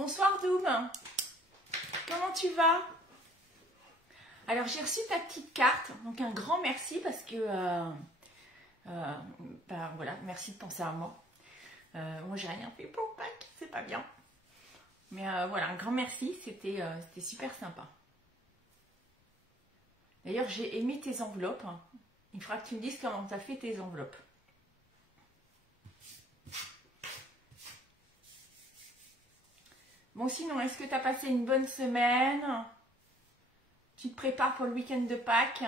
Bonsoir Doom, comment tu vas? Alors j'ai reçu ta petite carte, donc un grand merci parce que, ben voilà, merci de penser à moi. Moi j'ai rien fait pour Pâques, c'est pas bien. Mais voilà, un grand merci, c'était super sympa. D'ailleurs j'ai aimé tes enveloppes, il faudra que tu me dises comment tu as fait tes enveloppes. Bon, sinon, est-ce que tu as passé une bonne semaine? Tu te prépares pour le week-end de Pâques?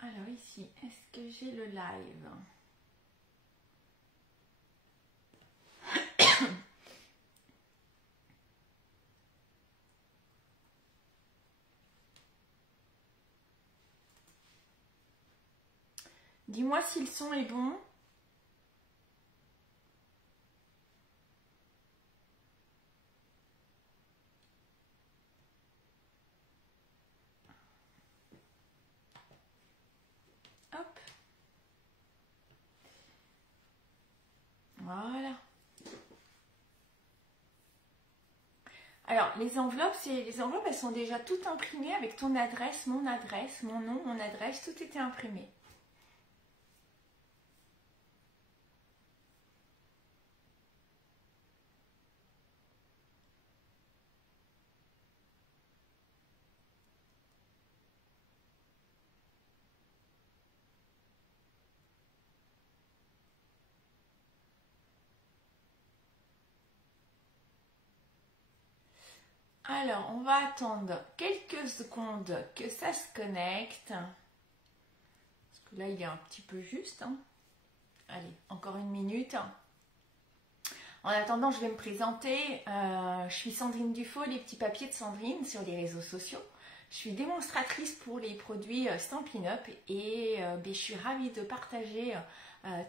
Alors ici, est-ce que j'ai le live? Dis-moi si le son est bon. Hop. Voilà. Alors, les enveloppes, elles sont déjà toutes imprimées avec ton adresse, mon nom, mon adresse, tout était imprimé. Alors, on va attendre quelques secondes que ça se connecte. Parce que là, il est un petit peu juste. Allez, encore une minute. En attendant, je vais me présenter. Je suis Sandrine Dufaux, les petits papiers de Sandrine sur les réseaux sociaux. Je suis démonstratrice pour les produits Stampin' Up et je suis ravie de partager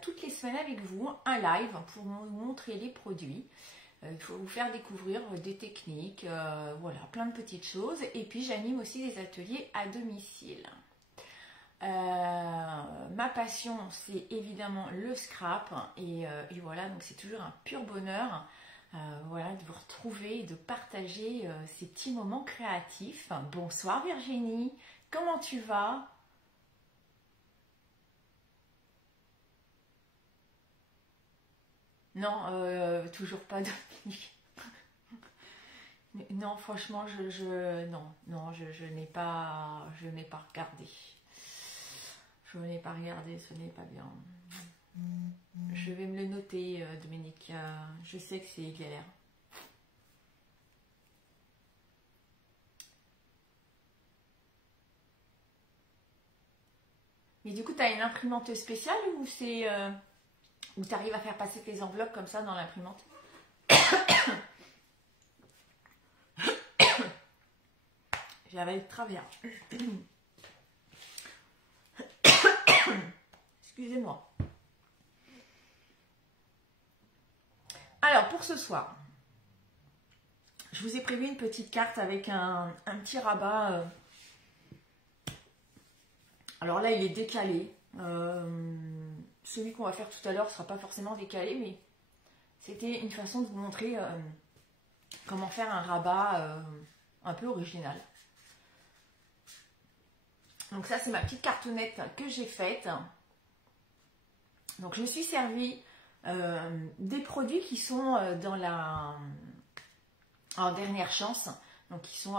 toutes les semaines avec vous un live pour vous montrer les produits. Il faut vous faire découvrir des techniques, voilà, plein de petites choses. Et puis j'anime aussi des ateliers à domicile. Ma passion, c'est évidemment le scrap. Et voilà, donc c'est toujours un pur bonheur voilà, de vous retrouver et de partager ces petits moments créatifs. Bonsoir Virginie, comment tu vas? Non, toujours pas de... Non, franchement, je n'ai pas regardé. Je n'ai pas regardé, ce n'est pas bien. Je vais me le noter, Dominique. Je sais que c'est galère. Mais du coup, tu as une imprimante spéciale ou c'est... où tu arrives à faire passer tes enveloppes comme ça dans l'imprimante? J'avais de travers. Excusez-moi. Alors, pour ce soir, je vous ai prévu une petite carte avec un petit rabat. Alors là, il est décalé. Celui qu'on va faire tout à l'heure ne sera pas forcément décalé, mais c'était une façon de vous montrer comment faire un rabat un peu original. Donc ça, c'est ma petite cartonnette que j'ai faite. Donc je me suis servi des produits qui sont dans la en dernière chance, donc qui sont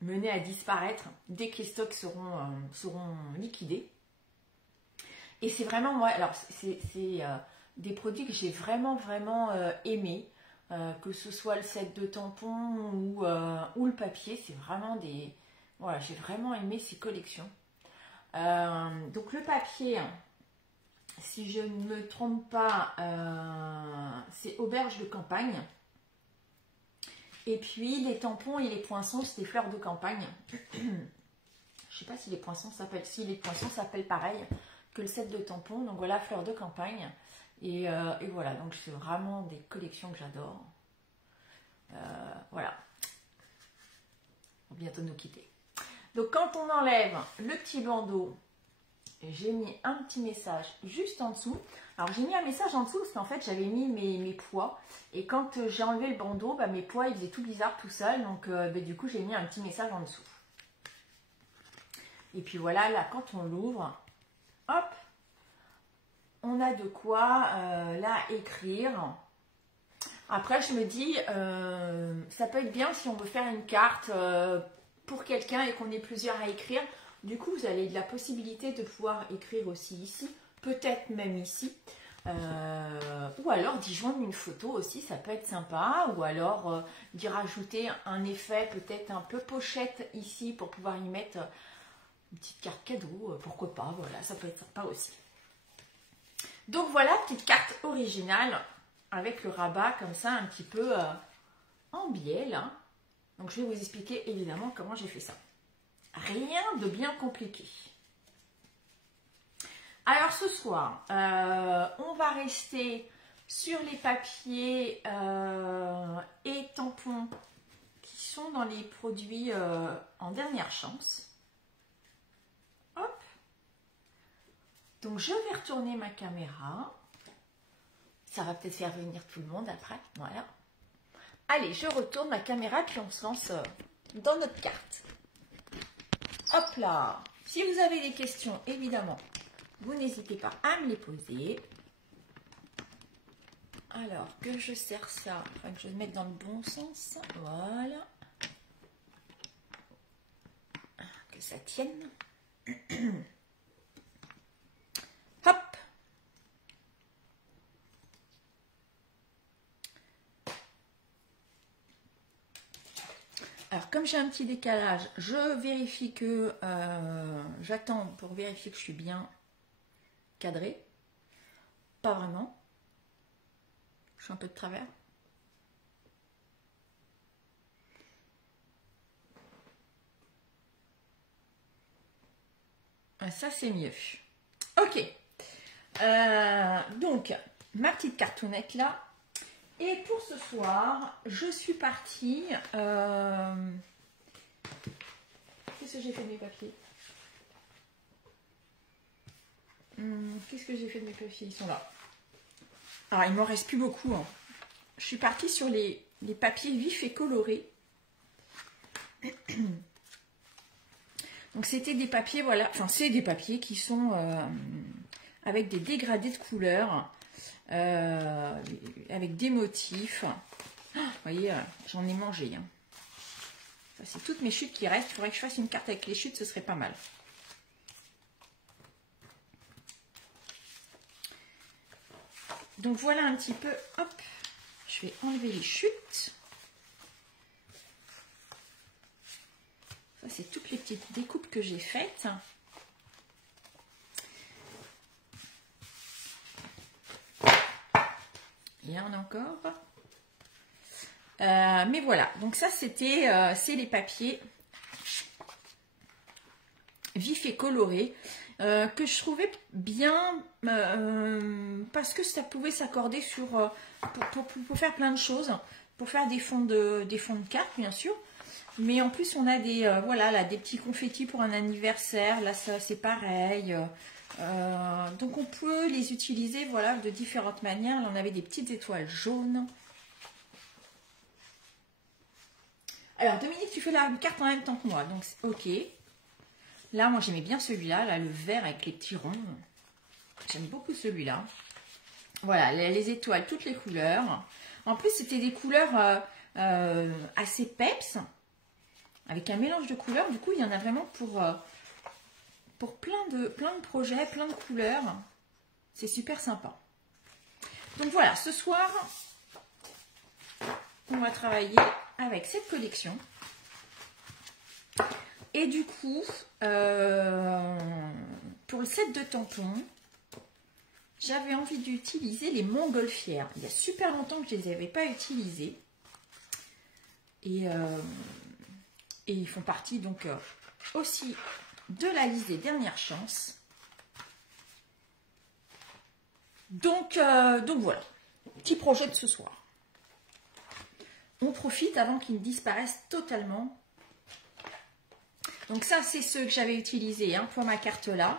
menés à disparaître dès que les stocks seront liquidés. Et c'est vraiment moi, alors c'est des produits que j'ai vraiment aimé, que ce soit le set de tampons ou le papier, c'est vraiment des... Voilà, j'ai vraiment aimé ces collections. Donc le papier, si je ne me trompe pas, c'est auberge de campagne. Et puis les tampons et les poinçons, c'est des fleurs de campagne. Je ne sais pas si les poinçons s'appellent, si les poinçons s'appellent pareil que le set de tampons. Donc voilà, fleurs de campagne. Et voilà, donc c'est vraiment des collections que j'adore. Voilà. On va bientôt nous quitter. Donc quand on enlève le petit bandeau j'ai mis un petit message juste en dessous. Alors j'ai mis un message en dessous parce qu'en fait j'avais mis mes poids. Et quand j'ai enlevé le bandeau, bah, mes poids ils faisaient tout bizarre tout seul. Donc bah, du coup j'ai mis un petit message en dessous. Et puis voilà, là quand on l'ouvre, hop, on a de quoi là écrire. Après je me dis, ça peut être bien si on veut faire une carte pour quelqu'un et qu'on est plusieurs à écrire. Du coup, vous avez de la possibilité de pouvoir écrire aussi ici, peut-être même ici. Ou alors d'y joindre une photo aussi, ça peut être sympa. Ou alors d'y rajouter un effet peut-être un peu pochette ici pour pouvoir y mettre une petite carte cadeau. Pourquoi pas, voilà, ça peut être sympa aussi. Donc voilà, petite carte originale avec le rabat comme ça un petit peu en biais là. Donc je vais vous expliquer évidemment comment j'ai fait ça. Rien de bien compliqué. Alors ce soir, on va rester sur les papiers et tampons qui sont dans les produits en dernière chance. Hop. Donc je vais retourner ma caméra. Ça va peut-être faire venir tout le monde après. Voilà. Allez, je retourne ma caméra puis on se lance dans notre carte. Hop là. Si vous avez des questions, évidemment, vous n'hésitez pas à me les poser. Alors, que je serre ça, enfin que je le mette dans le bon sens. Voilà. Que ça tienne. Hop. Alors, comme j'ai un petit décalage, je vérifie que j'attends pour vérifier que je suis bien cadrée. Pas vraiment. Je suis un peu de travers. Ah, ça, c'est mieux. Ok. Donc, ma petite cartonnette là. Et pour ce soir, je suis partie... Qu'est-ce que j'ai fait de mes papiers? Qu'est-ce que j'ai fait de mes papiers? Ils sont là. Alors, il ne m'en reste plus beaucoup. Hein. Je suis partie sur les papiers vifs et colorés. Donc, c'était des papiers, voilà. Enfin, c'est des papiers qui sont avec des dégradés de couleurs. Avec des motifs. Vous voyez, j'en ai mangé. Hein. C'est toutes mes chutes qui restent. Il faudrait que je fasse une carte avec les chutes, ce serait pas mal. Donc voilà un petit peu. Hop, je vais enlever les chutes. Ça, c'est toutes les petites découpes que j'ai faites. Il y en a encore. Mais voilà, donc ça c'était c'est les papiers vifs et colorés que je trouvais bien parce que ça pouvait s'accorder sur pour faire plein de choses, pour faire des fonds de cartes bien sûr, mais en plus on a des voilà là des petits confettis pour un anniversaire, là ça c'est pareil. Donc on peut les utiliser voilà de différentes manières. Là on avait des petites étoiles jaunes. Alors Dominique, tu fais la carte en même temps que moi, donc ok. Là moi j'aimais bien celui-là, là le vert avec les petits ronds. J'aime beaucoup celui-là. Voilà les étoiles, toutes les couleurs. En plus c'était des couleurs assez peps, avec un mélange de couleurs. Du coup il y en a vraiment pour plein de projets, plein de couleurs. C'est super sympa. Donc voilà, ce soir, on va travailler avec cette collection. Et du coup, pour le set de tampons, j'avais envie d'utiliser les montgolfières. Il y a super longtemps que je ne les avais pas utilisés. Et ils font partie donc aussi de la liste des dernières chances. Donc voilà, petit projet de ce soir. On profite avant qu'ils ne disparaissent totalement. Donc ça, c'est ceux que j'avais utilisés hein, pour ma carte là.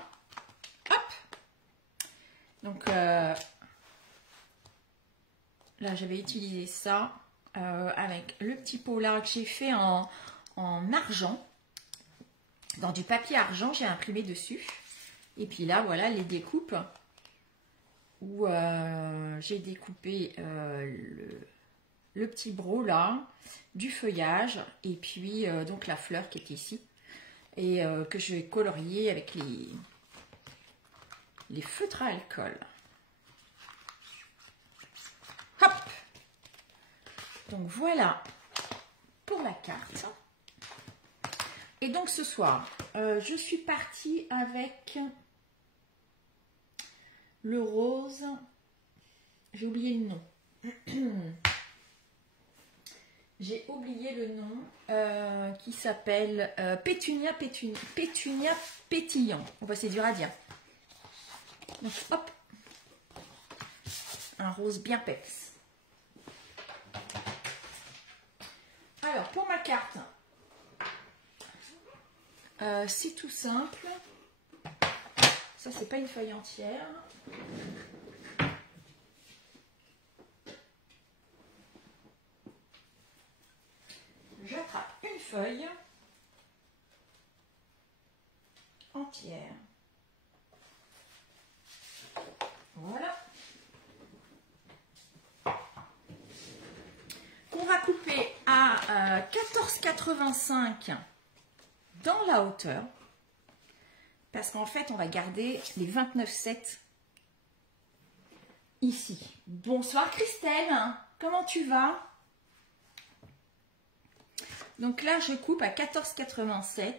Donc là, j'avais utilisé ça avec le petit pot là que j'ai fait en argent. Dans du papier argent, j'ai imprimé dessus. Et puis là, voilà les découpes où j'ai découpé le petit broc là, du feuillage et puis donc la fleur qui est ici. Et que je vais colorier avec les feutres à alcool. Hop! Donc voilà pour la carte. Et donc ce soir, je suis partie avec le rose. J'ai oublié le nom. J'ai oublié le nom qui s'appelle Pétunia pétillant. Enfin, c'est dur à dire. Donc hop, un rose bien peps. Alors pour ma carte, c'est tout simple. Ça c'est pas une feuille entière. J'attrape une feuille entière. Voilà. On va couper à 14,85 dans la hauteur. Parce qu'en fait, on va garder les 29,7 ici. Bonsoir Christelle, comment tu vas? Donc là, je coupe à 14,87,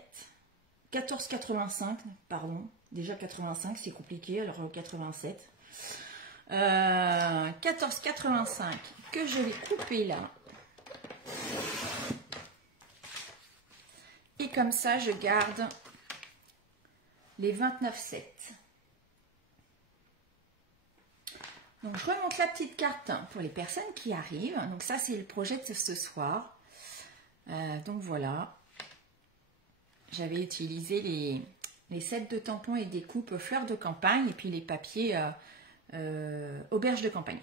14,85, pardon. Déjà 85, c'est compliqué, alors 87. 14,85 que je vais couper là. Et comme ça, je garde les 29,7. Donc, je remonte la petite carte pour les personnes qui arrivent. Donc, ça, c'est le projet de ce soir. Donc, voilà. J'avais utilisé les sets de tampons et des coupes fleurs de campagne et puis les papiers auberge de campagne.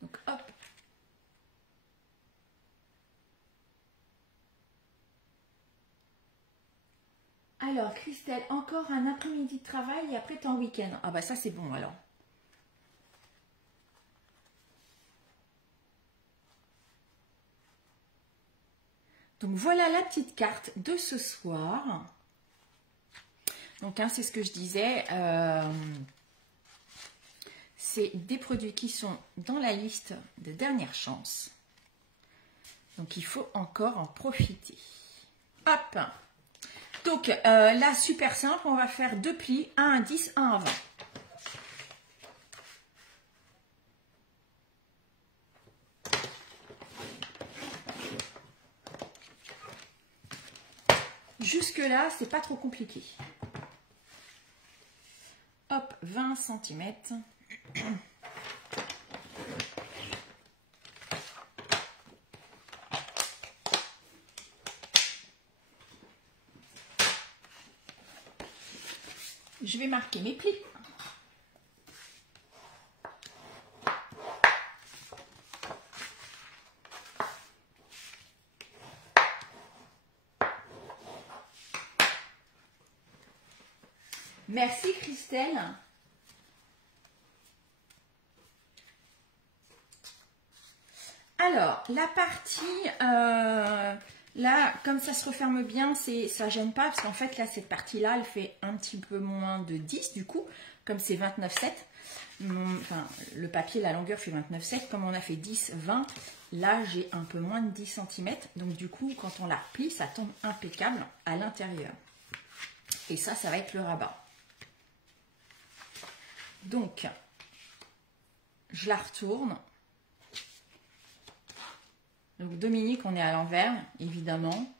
Donc, hop. Alors, Christelle, encore un après-midi de travail et après ton week-end. Ah bah ça, c'est bon alors. Donc, voilà la petite carte de ce soir. Donc, hein, c'est ce que je disais. C'est des produits qui sont dans la liste de dernière chance. Donc, il faut encore en profiter. Hop! Donc là, super simple, on va faire deux plis, un à 10, un à 20. Jusque là, c'est pas trop compliqué. Hop, 20 cm. Je vais marquer mes plis. Merci Christelle. Alors, la partie, là, comme ça se referme bien, ça gêne pas, parce qu'en fait, là, cette partie-là, elle fait un petit peu moins de 10, du coup, comme c'est 29,7. Enfin, le papier, la longueur fait 29,7. Comme on a fait 10, 20, là, j'ai un peu moins de 10 cm. Donc, du coup, quand on la replie, ça tombe impeccable à l'intérieur. Et ça, ça va être le rabat. Donc, je la retourne. Donc Dominique, on est à l'envers, évidemment.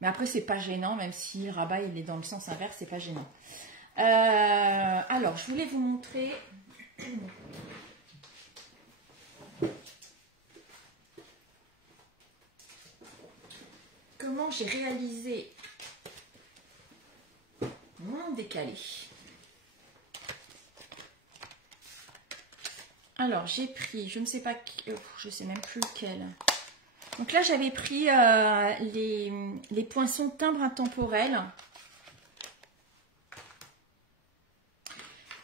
Mais après, c'est pas gênant, même si le rabat il est dans le sens inverse, c'est pas gênant. Alors, je voulais vous montrer comment j'ai réalisé mon décalé. Alors, j'ai pris, je ne sais pas, je sais même plus lequel. Donc là, j'avais pris les poinçons timbre intemporel.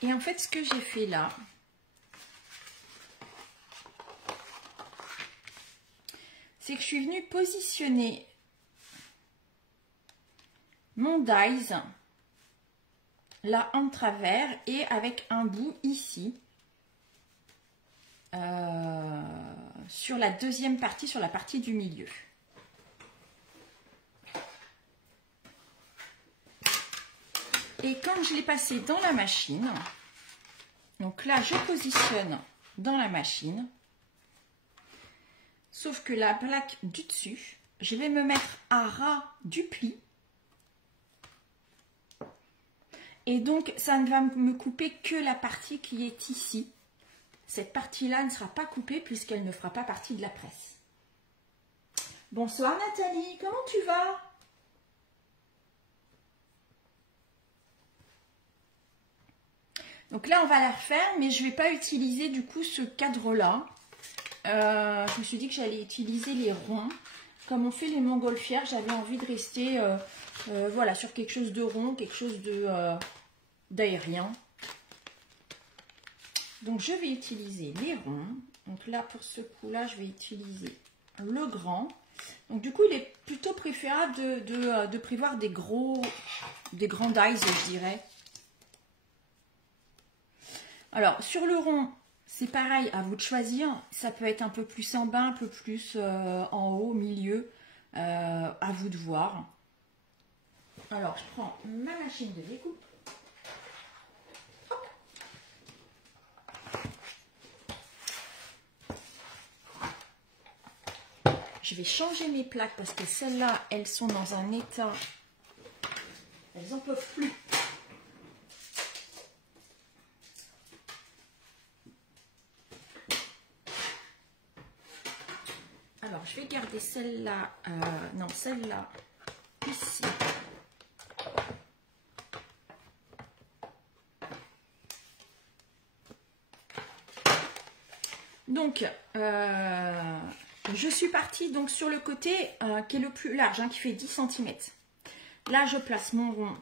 Et en fait, ce que j'ai fait là, c'est que je suis venue positionner mon dies là en travers et avec un bout ici sur la deuxième partie, sur la partie du milieu. Et quand je l'ai passé dans la machine, donc là je positionne dans la machine, sauf que la plaque du dessus, je vais me mettre à ras du pli. Et donc ça ne va me couper que la partie qui est ici. Cette partie-là ne sera pas coupée puisqu'elle ne fera pas partie de la presse. Bonsoir Nathalie, comment tu vas? Donc là, on va la refaire, mais je ne vais pas utiliser du coup ce cadre-là. Je me suis dit que j'allais utiliser les ronds. Comme on fait les montgolfières, j'avais envie de rester voilà, sur quelque chose de rond, quelque chose d'aérien. Donc je vais utiliser les ronds. Donc là, pour ce coup-là, je vais utiliser le grand. Donc du coup, il est plutôt préférable de prévoir des grands dies, je dirais. Alors, sur le rond, c'est pareil, à vous de choisir. Ça peut être un peu plus en bas, un peu plus en haut, milieu. À vous de voir. Alors, je prends ma machine de découpe. Je vais changer mes plaques parce que celles-là, elles sont dans un état... Elles n'en peuvent plus. Alors, je vais garder celle-là, non, celle-là, ici. Donc, je suis partie donc, sur le côté qui est le plus large, hein, qui fait 10 cm. Là, je place mon rond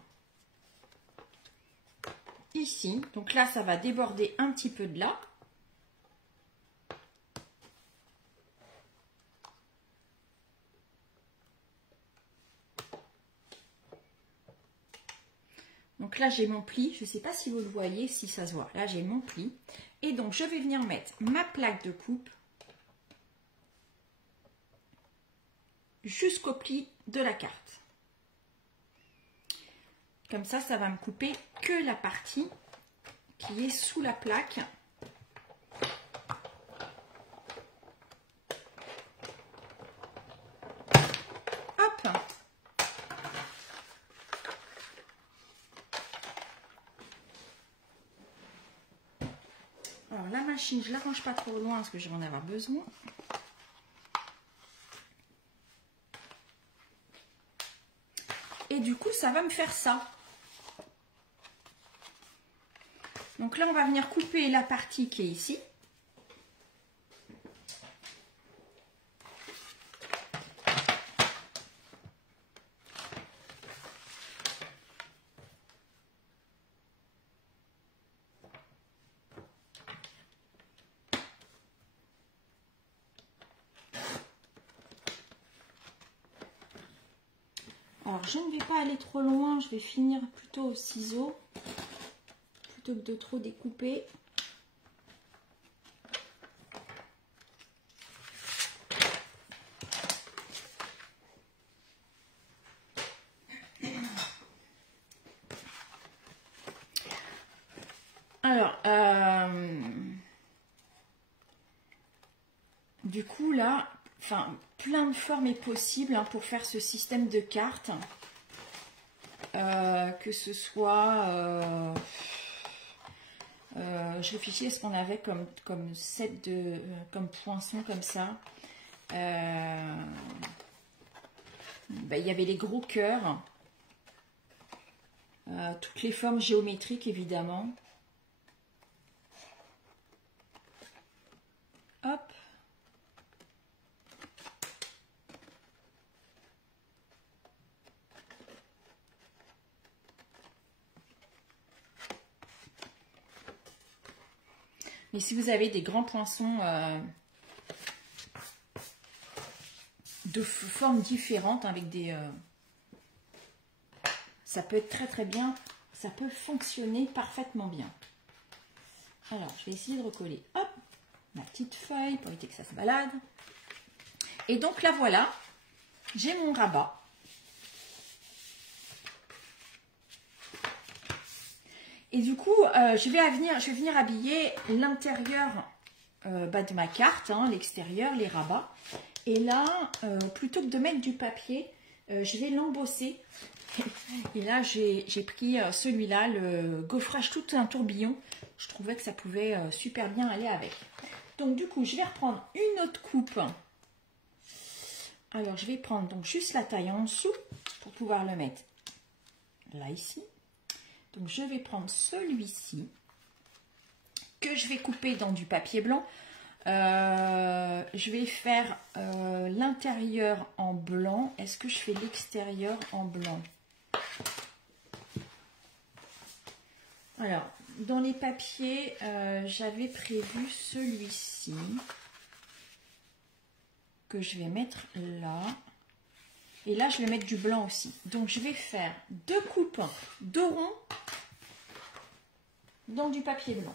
ici. Donc là, ça va déborder un petit peu de là. Donc là, j'ai mon pli. Je ne sais pas si vous le voyez, si ça se voit. Là, j'ai mon pli. Et donc, je vais venir mettre ma plaque de coupe jusqu'au pli de la carte. Comme ça, ça va me couper que la partie qui est sous la plaque. Hop! Alors la machine, je ne la range pas trop loin parce que je vais en avoir besoin. Et du coup, ça va me faire ça. Donc là, on va venir couper la partie qui est ici. Alors, je ne vais pas aller trop loin, je vais finir plutôt au ciseau, plutôt que de trop découper. Alors, du coup, là, enfin, plein de formes est possible hein, pour faire ce système de cartes. Que ce soit... je réfléchis à ce qu'on avait comme set de... comme poinçon comme ça. Ben, il y avait les gros cœurs. Toutes les formes géométriques, évidemment. hop. Mais si vous avez des grands poinçons de formes différentes, avec des... ça peut être très très bien, ça peut fonctionner parfaitement bien. Alors, je vais essayer de recoller, hop, ma petite feuille pour éviter que ça se balade. Et donc là, voilà, j'ai mon rabat. Et du coup, je vais venir habiller l'intérieur de ma carte, hein, l'extérieur, les rabats. Et là, plutôt que de mettre du papier, je vais l'embosser. Et là, j'ai pris celui-là, le gaufrage tout un tourbillon. Je trouvais que ça pouvait super bien aller avec. Donc du coup, je vais reprendre une autre coupe. Alors, je vais prendre donc juste la taille en dessous pour pouvoir le mettre là, ici. Donc, je vais prendre celui-ci que je vais couper dans du papier blanc. Je vais faire l'intérieur en blanc. Est-ce que je fais l'extérieur en blanc? Alors, dans les papiers, j'avais prévu celui-ci que je vais mettre là. Et là, je vais mettre du blanc aussi. Donc, je vais faire 2 coupes de rond dans du papier blanc.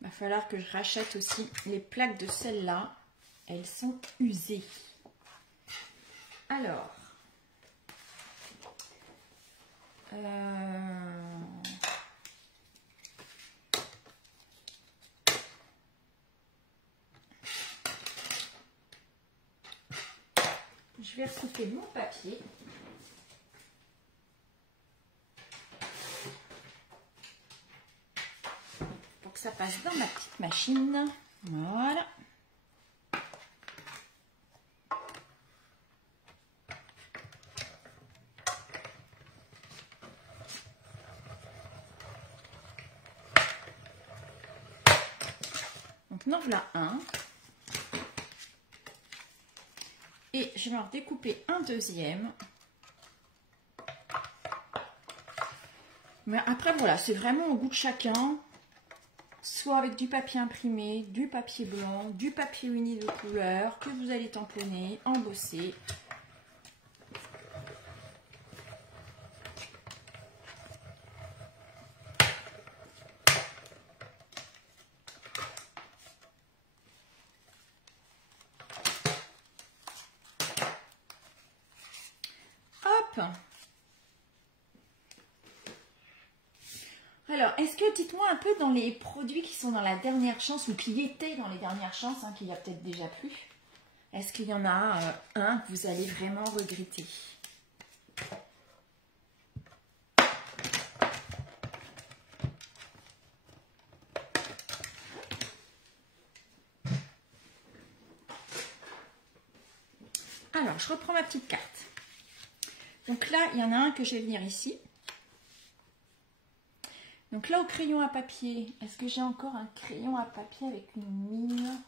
Il va falloir que je rachète aussi les plaques de celles-là. Elles sont usées. Alors, je vais recouper mon papier. Pour que ça passe dans ma petite machine. Voilà. Donc, en voilà un. Et je vais en découper un deuxième. Mais après, voilà, c'est vraiment au goût de chacun. Soit avec du papier imprimé, du papier blanc, du papier uni de couleur que vous allez tamponner, embosser. Hop! Alors, est-ce que, dites-moi un peu dans les produits qui sont dans la dernière chance ou qui étaient dans les dernières chances, hein, qu'il n'y a peut-être déjà plus, est-ce qu'il y en a un que vous allez vraiment regretter? Alors, je reprends ma petite carte. Donc là, il y en a un que je vais venir ici. Donc là, au crayon à papier, est-ce que j'ai encore un crayon à papier avec une mine?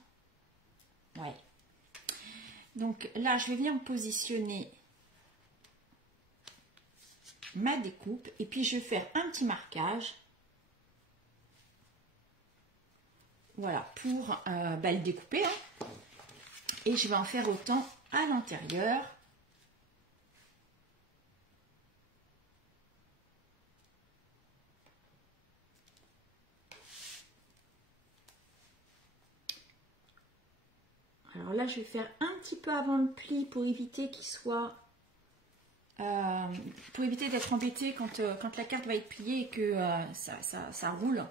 Ouais. Donc là, je vais venir me positionner ma découpe et puis je vais faire un petit marquage. Voilà, pour le découper. Hein. Et je vais en faire autant à l'intérieur. Alors là, je vais faire un petit peu avant le pli pour éviter qu'il soit... pour éviter d'être embêté quand la carte va être pliée et que ça roule.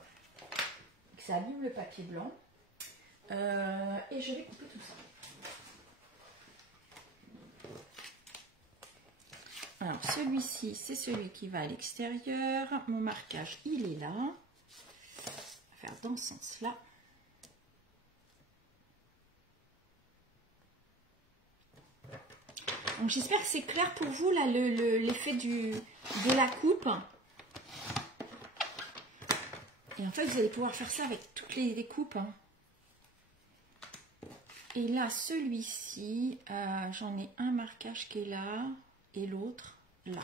Que ça abîme le papier blanc. Et je vais couper tout ça. Alors, celui-ci, c'est celui qui va à l'extérieur. Mon marquage, il est là. On va faire dans ce sens-là. Donc, j'espère que c'est clair pour vous, là, l'effet de la coupe. Et en fait, vous allez pouvoir faire ça avec toutes les coupes. Hein. Et là, celui-ci, j'en ai un marquage qui est là et l'autre là.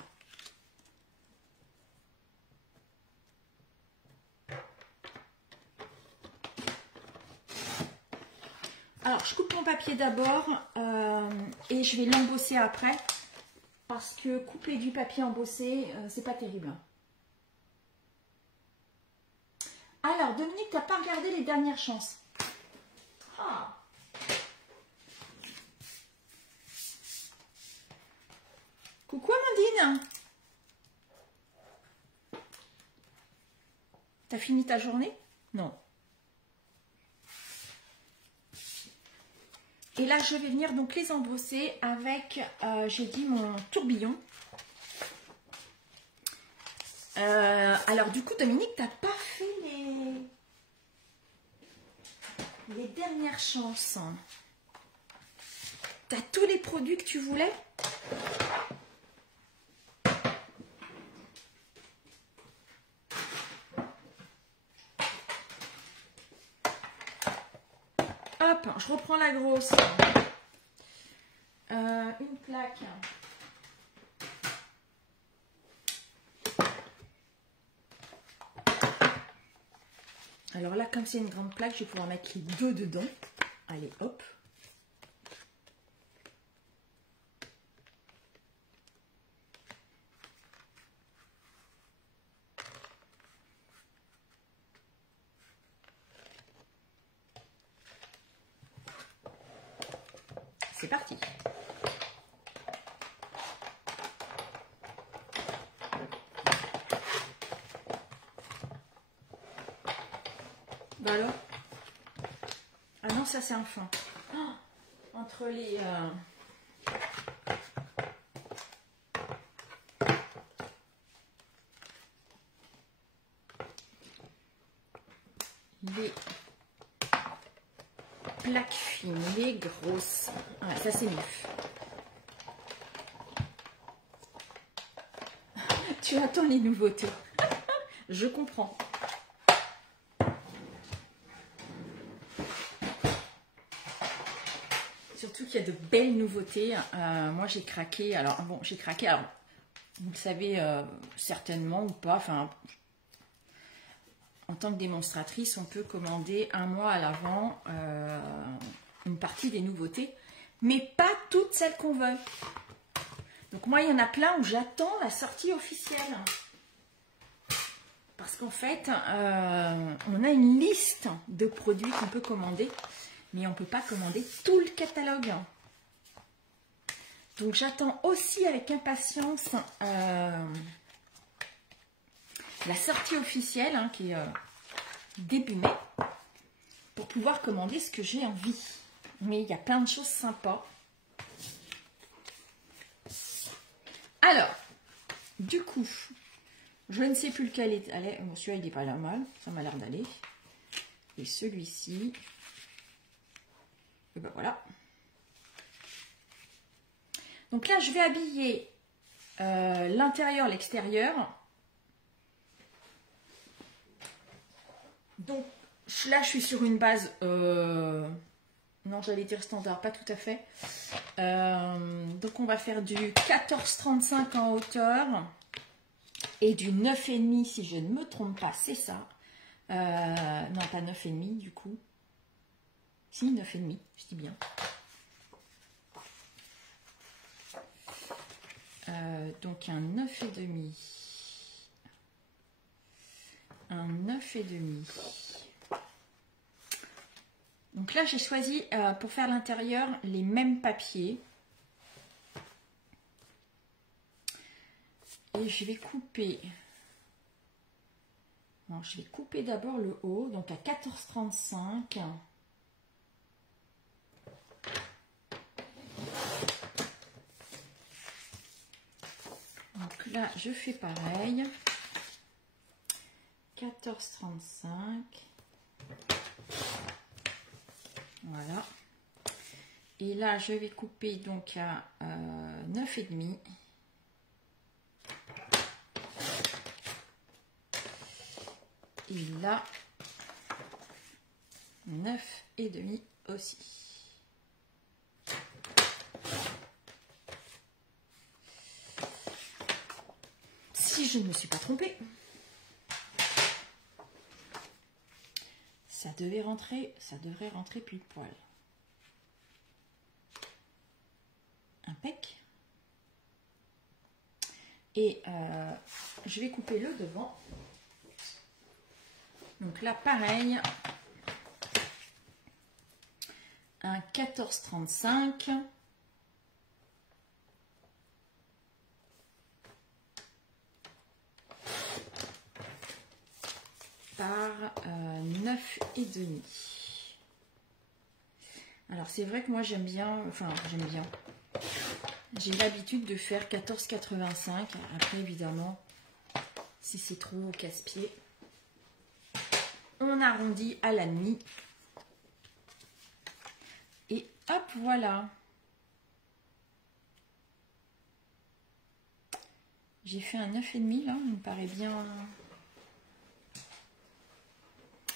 Alors, je coupe mon papier d'abord et je vais l'embosser après parce que couper du papier embossé, c'est pas terrible. Alors, Dominique, t'as pas regardé les dernières chances. Ah. Coucou Amandine. T'as fini ta journée? Non. Et là, je vais venir donc les embosser avec, j'ai dit, mon tourbillon. Alors du coup, Dominique, t'as pas fait les dernières chances. T'as tous les produits que tu voulais? Hop, je reprends la grosse. Une plaque. Alors là, comme c'est une grande plaque, je vais pouvoir mettre les deux dedans. Allez, hop. C'est parti. Bah alors. Ah non, ça c'est un fin. Oh, entre les plaques fines, les grosses. Ah, ça c'est mieux. Tu attends les nouveautés. Je comprends. Surtout qu'il y a de belles nouveautés. Moi, j'ai craqué. Alors, bon, j'ai craqué. Alors, vous le savez certainement ou pas. Enfin, en tant que démonstratrice, on peut commander un mois à l'avant une partie des nouveautés, mais pas toutes celles qu'on veut. Donc, moi, il y en a plein où j'attends la sortie officielle. Parce qu'en fait, on a une liste de produits qu'on peut commander. Mais on ne peut pas commander tout le catalogue. Donc j'attends aussi avec impatience la sortie officielle hein, qui est début mai pour pouvoir commander ce que j'ai envie. Mais il y a plein de choses sympas. Alors, du coup, je ne sais plus lequel est allé. Bon, celui-là il n'est pas là mal, ça m'a l'air d'aller. Et celui-ci. Et ben voilà. Donc là, je vais habiller l'intérieur, l'extérieur. Donc là, je suis sur une base, non, j'allais dire standard, pas tout à fait. Donc on va faire du 14,35 en hauteur et du 9,5 si je ne me trompe pas, c'est ça. Non, pas 9,5 du coup. Si, 9,5, je dis bien. Donc un 9,5. Un 9,5. Donc là, j'ai choisi pour faire l'intérieur les mêmes papiers. Et je vais couper. Bon, je vais couper d'abord le haut, donc à 14,35. là, je fais pareil. 14,35. Voilà. Et là, je vais couper donc à 9,5. Et là, 9,5 aussi. Si je ne me suis pas trompée. Ça devrait rentrer pile poil. Impec. Et je vais couper le devant. Donc là, pareil, un 14,35 par 9,5. Alors c'est vrai que moi j'aime bien, j'ai l'habitude de faire 14,85. Après évidemment, si c'est trop casse-pied, on arrondit à la demi. Et hop, voilà. J'ai fait un 9,5 là, il me paraît bien.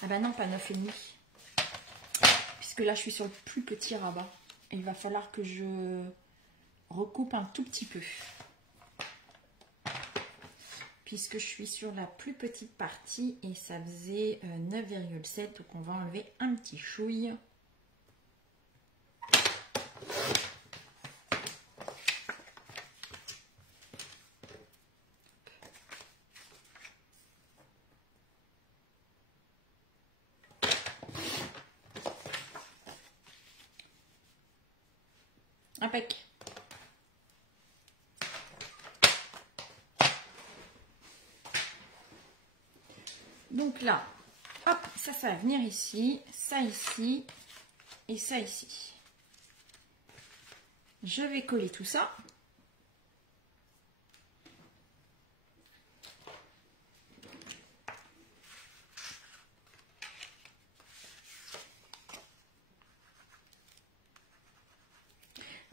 Ah bah non, pas 9,5. Puisque là, je suis sur le plus petit rabat. Et il va falloir que je recoupe un tout petit peu. Puisque je suis sur la plus petite partie et ça faisait 9,7. Donc on va enlever un petit chouille. Impec. Donc là, hop, ça va venir ici, ça ici et ça ici. Je vais coller tout ça.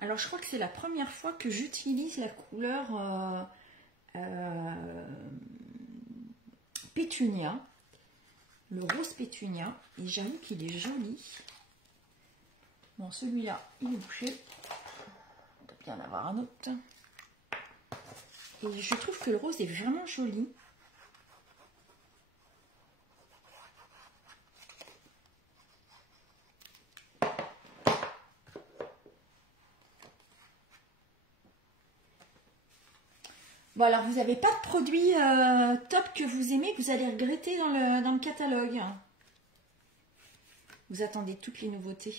Alors, je crois que c'est la première fois que j'utilise la couleur pétunia, le rose pétunia, et j'avoue qu'il est joli. Bon, celui-là, il est bouché. On doit bien en avoir un autre. Et je trouve que le rose est vraiment joli. Bon, alors vous n'avez pas de produit top que vous aimez, que vous allez regretter dans le catalogue. Vous attendez toutes les nouveautés.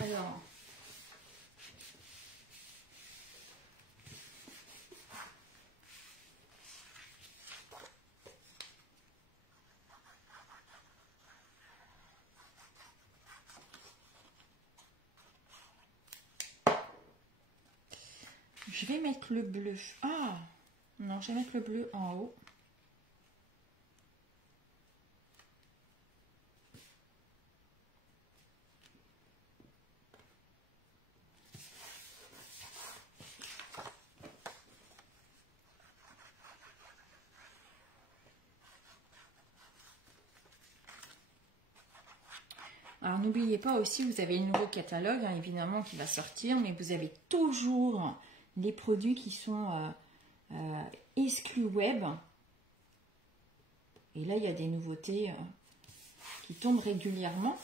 Alors. Je vais mettre le bleu. Ah, non, je vais mettre le bleu en haut. Alors, n'oubliez pas aussi, vous avez le nouveau catalogue, hein, évidemment, qui va sortir, mais vous avez toujours les produits qui sont exclus web. Et là, il y a des nouveautés qui tombent régulièrement.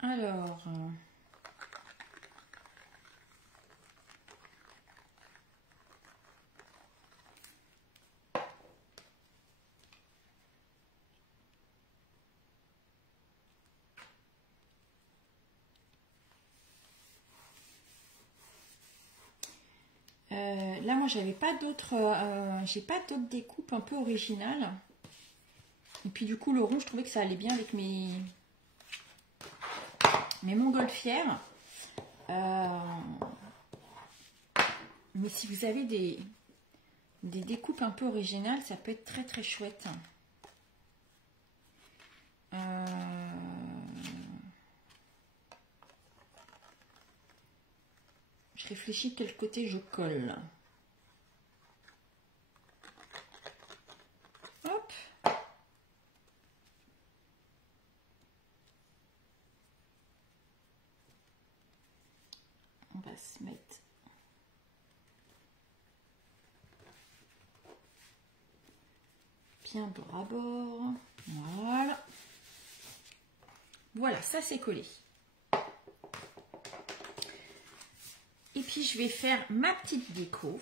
Alors... là, moi, j'avais pas d'autres, j'ai pas d'autres découpes un peu originales. Et puis, du coup, le rond, je trouvais que ça allait bien avec mes mes montgolfières. Mais si vous avez des découpes un peu originales, ça peut être très très chouette. Je réfléchis de quel côté je colle. Hop. On va se mettre bien de rabord. Voilà. Voilà, ça c'est collé. Et puis je vais faire ma petite déco.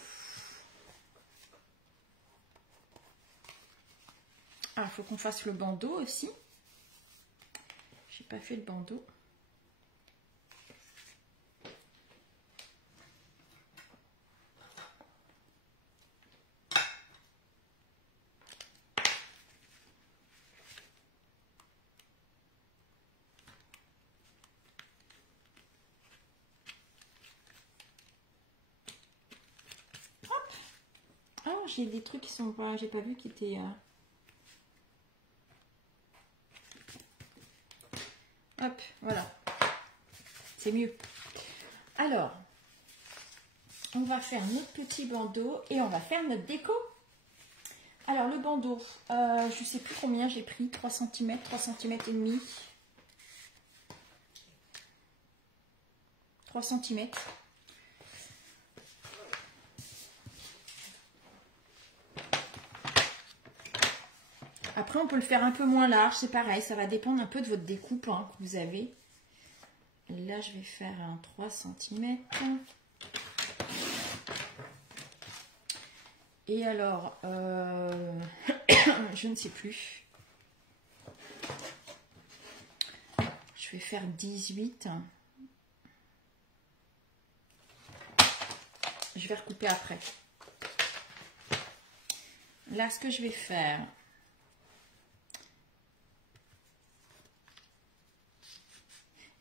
Ah, il faut qu'on fasse le bandeau aussi. J'ai pas fait le bandeau. Oh, j'ai des trucs qui sont pas, j'ai pas vu qui étaient. Hop, voilà. C'est mieux. Alors, on va faire notre petit bandeau et on va faire notre déco. Alors, le bandeau, je sais plus combien j'ai pris, 3 cm, 3 cm et demi. 3 cm. Après, on peut le faire un peu moins large, c'est pareil, ça va dépendre un peu de votre découpe hein, que vous avez. Là, je vais faire un 3 cm. Et alors, je ne sais plus. Je vais faire 18. Je vais recouper après. Là, ce que je vais faire,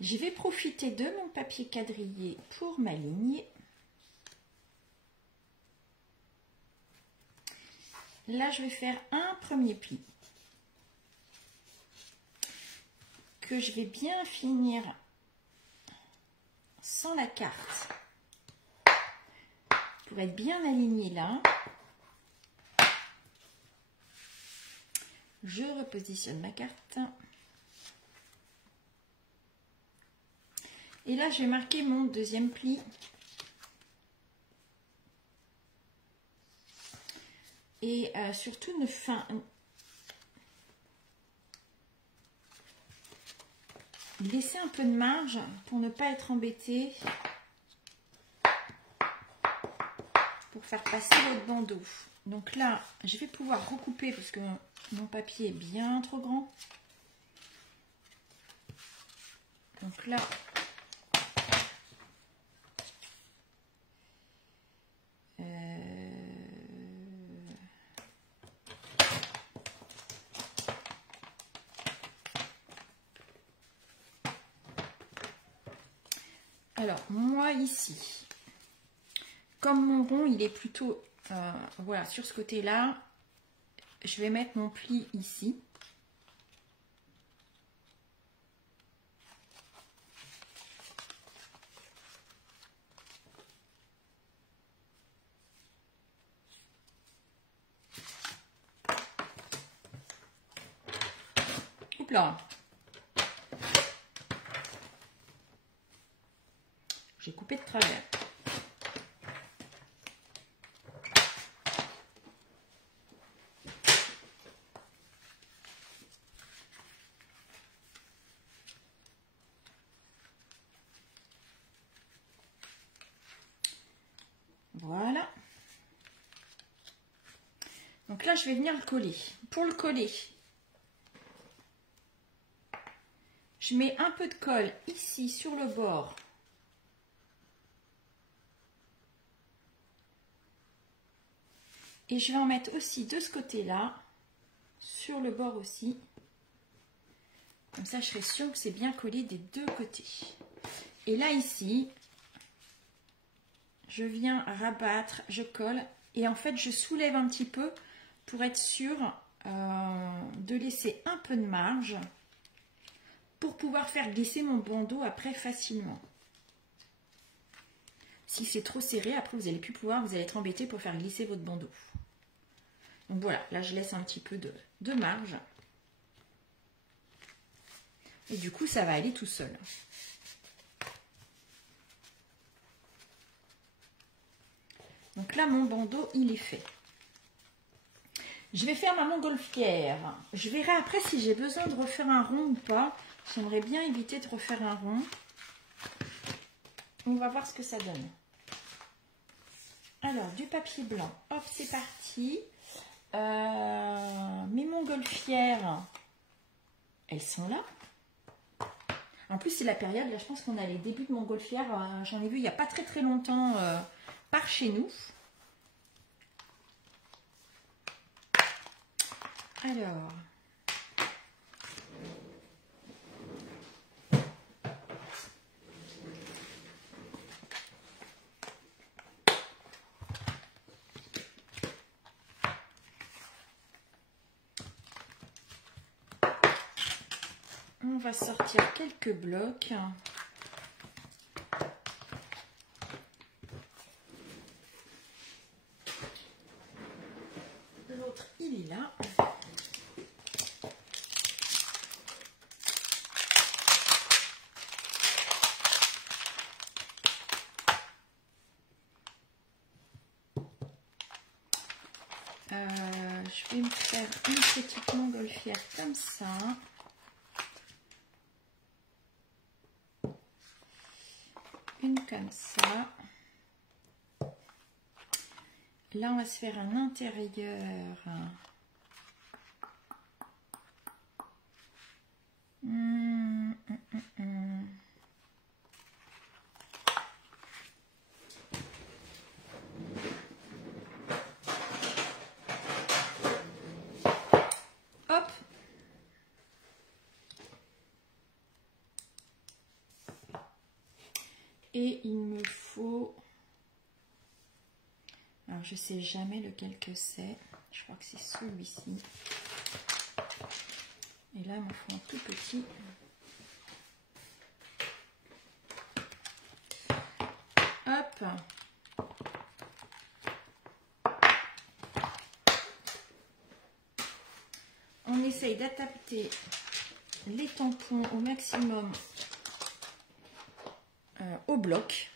je vais profiter de mon papier quadrillé pour m'aligner. Là, je vais faire un premier pli que je vais bien finir sans la carte pour être bien aligné là. Je repositionne ma carte. Et là, je vais marquer mon deuxième pli. Et surtout, laissez un peu de marge pour ne pas être embêté. Pour faire passer votre bandeau. Donc là, je vais pouvoir recouper parce que mon papier est bien trop grand. Donc là, alors moi ici, comme mon rond il est plutôt voilà sur ce côté là, je vais mettre mon pli ici. Oups là. J'ai coupé de travers. Voilà. Donc là, je vais venir le coller. Pour le coller, je mets un peu de colle ici sur le bord. Et je vais en mettre aussi de ce côté-là, sur le bord aussi. Comme ça, je serai sûre que c'est bien collé des deux côtés. Et là, ici, je viens rabattre, je colle. Et en fait, je soulève un petit peu pour être sûre de laisser un peu de marge pour pouvoir faire glisser mon bandeau après facilement. Si c'est trop serré, après vous n'allez plus pouvoir, vous allez être embêté pour faire glisser votre bandeau. Donc voilà, là je laisse un petit peu de marge. Et du coup, ça va aller tout seul. Donc là, mon bandeau, il est fait. Je vais faire ma montgolfière. Je verrai après si j'ai besoin de refaire un rond ou pas. J'aimerais bien éviter de refaire un rond. On va voir ce que ça donne. Alors, du papier blanc. Hop, c'est parti. Mes montgolfières, elles sont là. En plus, c'est la période, là, je pense qu'on a les débuts de montgolfière. J'en ai vu il n'y a pas très longtemps par chez nous. Alors, on va sortir quelques blocs. L'autre, il est là. Je vais me faire une petite montgolfière comme ça. Une comme ça. Là, on va se faire un intérieur. Hop. Et il me faut... Alors, je sais jamais lequel que c'est. Je crois que c'est celui-ci. Et là, il me faut un tout petit. Hop. On essaye d'adapter les tampons au maximum au bloc.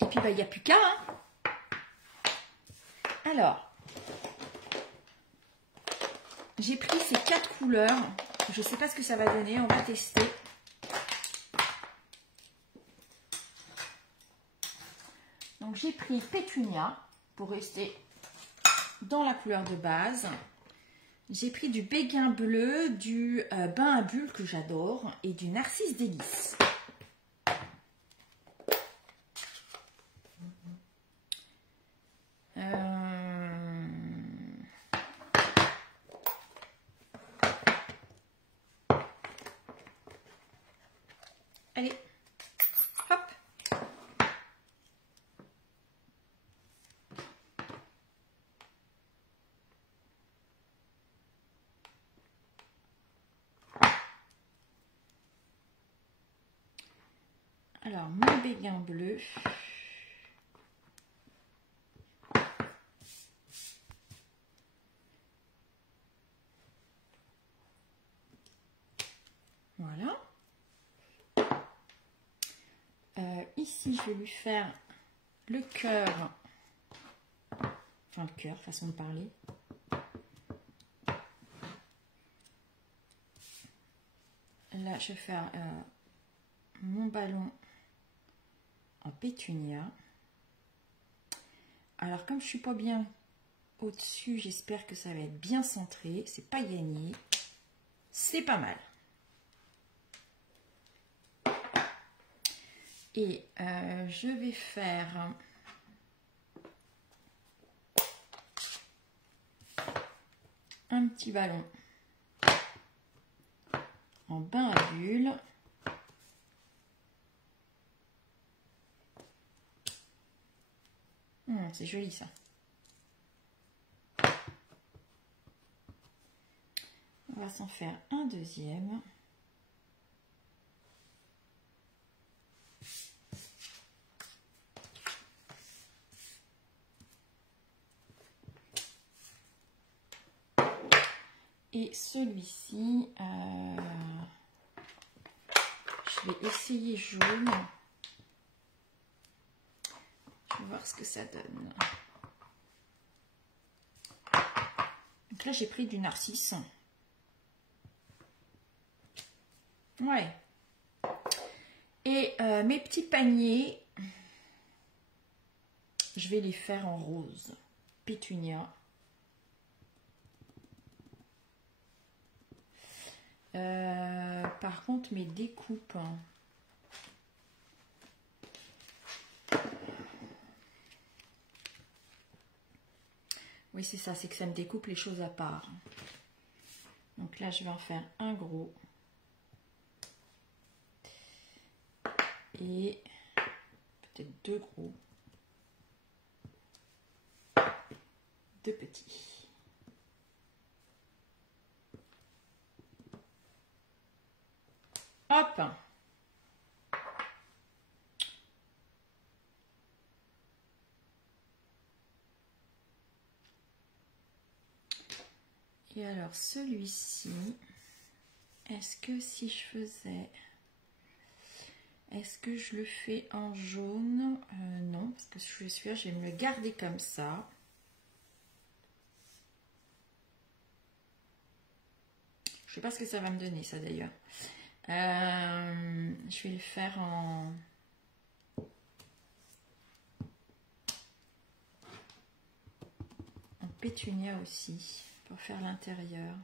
Et puis, bah, il n'y a plus qu'à. Hein. Alors, j'ai pris ces 4 couleurs. Je ne sais pas ce que ça va donner. On va tester. Donc, j'ai pris Pétunia pour rester dans la couleur de base. J'ai pris du béguin bleu, du bain à bulles que j'adore et du narcisse délice. Allez, hop. Alors, mon béguin bleu. Voilà. Ici, je vais lui faire le cœur. Enfin, le cœur, façon de parler. Là, je vais faire mon ballon en pétunia. Alors, comme je suis pas bien au-dessus, j'espère que ça va être bien centré. C'est pas gagné. C'est pas mal. Et je vais faire un petit ballon en bain à bulles. C'est joli ça. On va s'en faire un deuxième. Et celui-ci, je vais essayer jaune. Je vais voir ce que ça donne. Donc là, j'ai pris du narcisse. Ouais. Et mes petits paniers, je vais les faire en rose. Pétunia. Par contre, mes découpes... Oui, c'est ça, c'est que ça me découpe les choses à part. Donc là, je vais en faire un gros. Et peut-être deux gros. Deux petits. Hop! Et alors celui-ci, est-ce que si je faisais, est-ce que je le fais en jaune? Non, parce que celui-là, je vais me le garder comme ça. Je sais pas ce que ça va me donner ça d'ailleurs. Je vais le faire en pétunia aussi pour faire l'intérieur.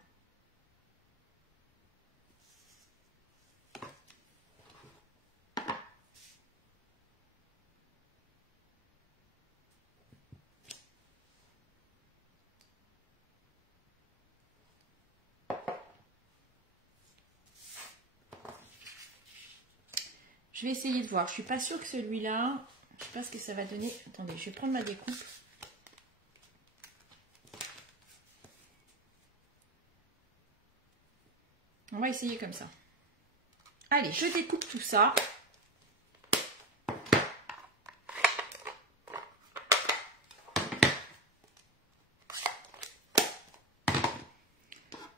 Je vais essayer de voir. Je suis pas sûre que celui-là, je sais pas ce que ça va donner. Attendez, je vais prendre ma découpe. On va essayer comme ça. Allez, je découpe tout ça.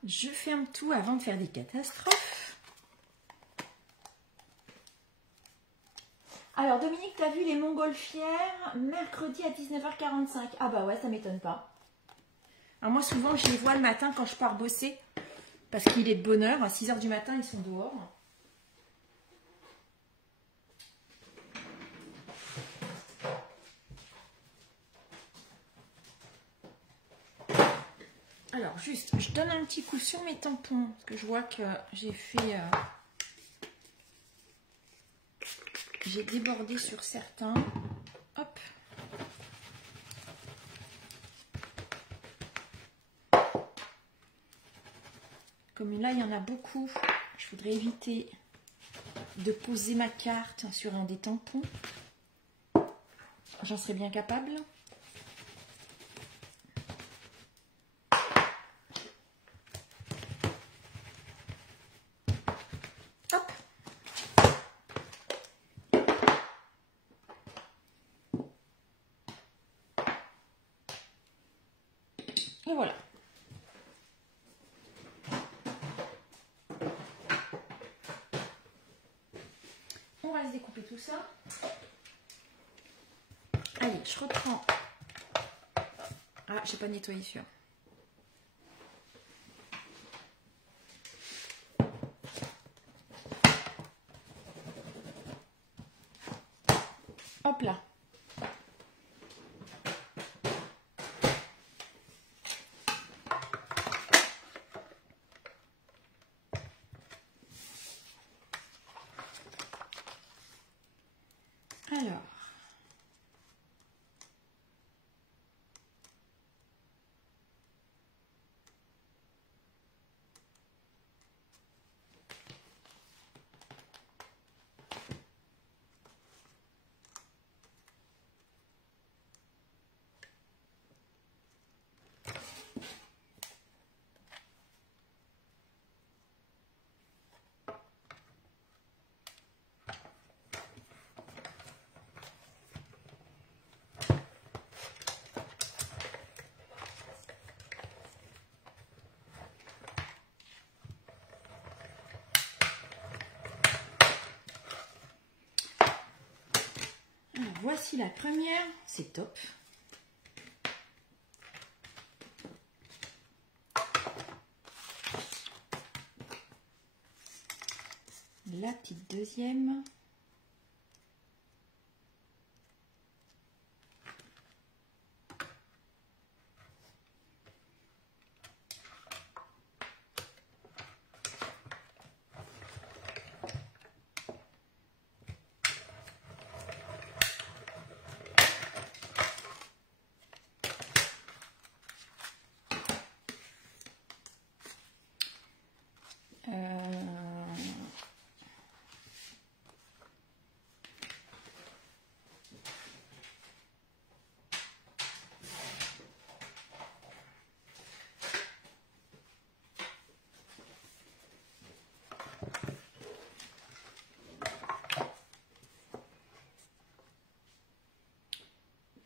Je ferme tout avant de faire des catastrophes. Alors Dominique, t'as vu les montgolfières mercredi à 19h45? Ah bah ouais, ça m'étonne pas. Alors moi souvent je les vois le matin quand je pars bosser. Parce qu'il est de bonne heure, à 6h du matin, ils sont dehors. Alors, juste, je donne un petit coup sur mes tampons, parce que je vois que j'ai fait... j'ai débordé sur certains. Hop. Comme là, il y en a beaucoup, je voudrais éviter de poser ma carte sur un des tampons. J'en serais bien capable. Hop. Et voilà. On va se découper tout ça. Allez, je reprends. Ah, j'ai pas nettoyé celui-là. Hop là. Alors. réussi la première, c'est top. La petite deuxième.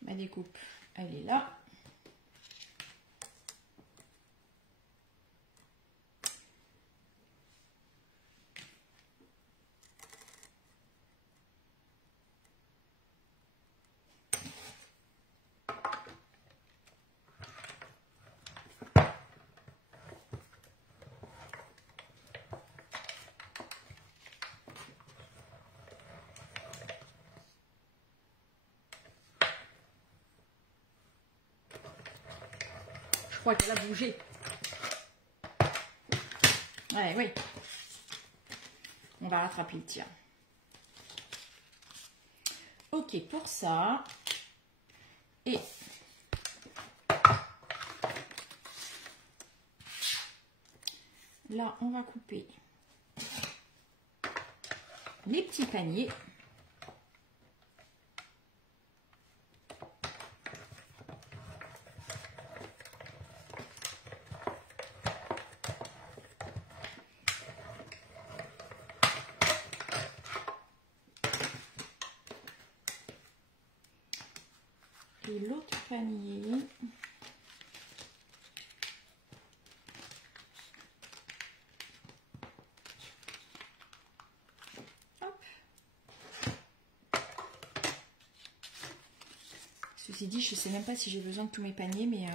Ma découpe, elle est là. Je crois qu'elle a bougé. Ouais, oui. On va rattraper le tir. Ok, pour ça. Et là, on va couper les petits paniers. Et l'autre panier. Hop. Ceci dit, je ne sais même pas si j'ai besoin de tous mes paniers, mais...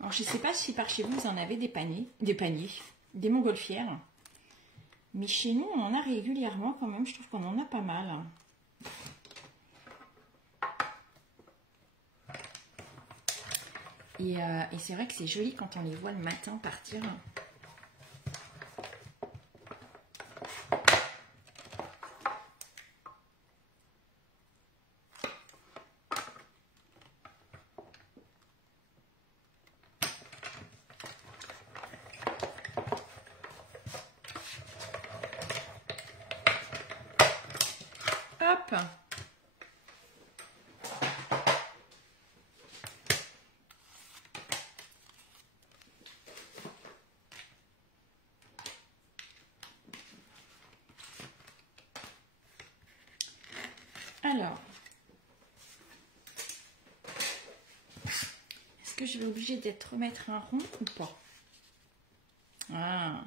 Alors, je ne sais pas si par chez vous, vous en avez des paniers, des montgolfières. Mais chez nous, on en a régulièrement quand même. Je trouve qu'on en a pas mal. Et c'est vrai que c'est joli quand on les voit le matin partir. Hop. Alors, est-ce que je vais obligée d'être remettre un rond ou pas? Ah.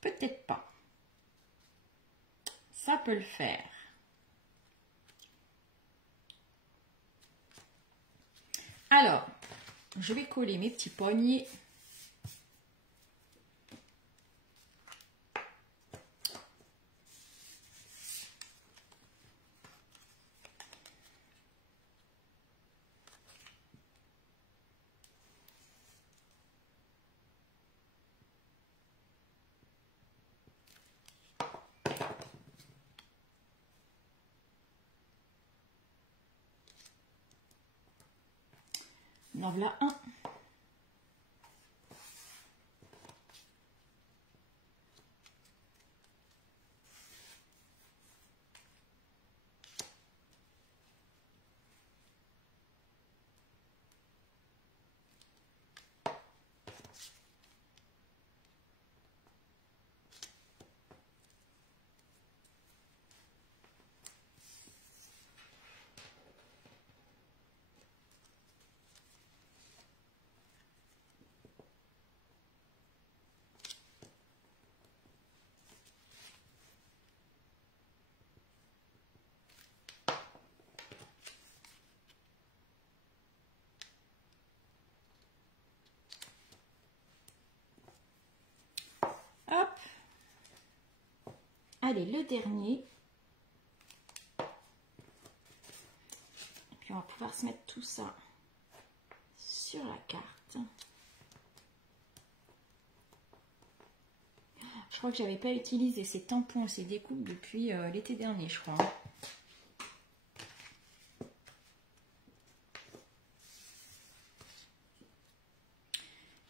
Peut-être pas. Ça peut le faire. Alors, je vais coller mes petits poignets. En voilà un. Allez, le dernier. Et puis on va pouvoir se mettre tout ça sur la carte. Je crois que j'avais pas utilisé ces tampons et ces découpes depuis l'été dernier, je crois.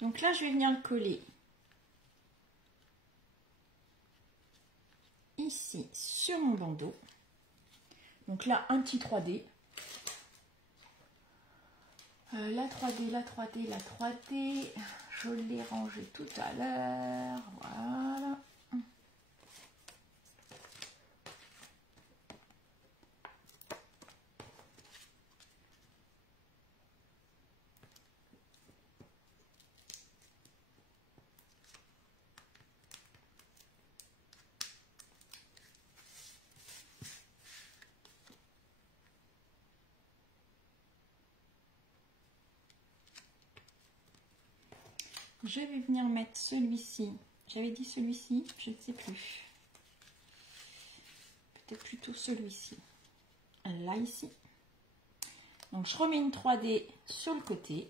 Donc là, je vais venir le coller ici sur mon bandeau. Donc là, un petit 3D. La 3D, la 3D, la 3D. Je l'ai rangé tout à l'heure. Voilà. Je vais venir mettre celui-ci. J'avais dit celui-ci, je ne sais plus. Peut-être plutôt celui-ci. Là, ici. Donc, je remets une 3D sur le côté.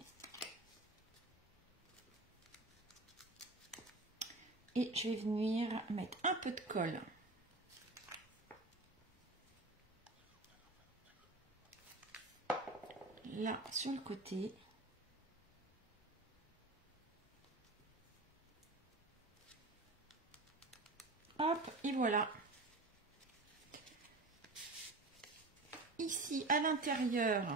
Et je vais venir mettre un peu de colle. Là, sur le côté. Hop, et voilà. Ici, à l'intérieur,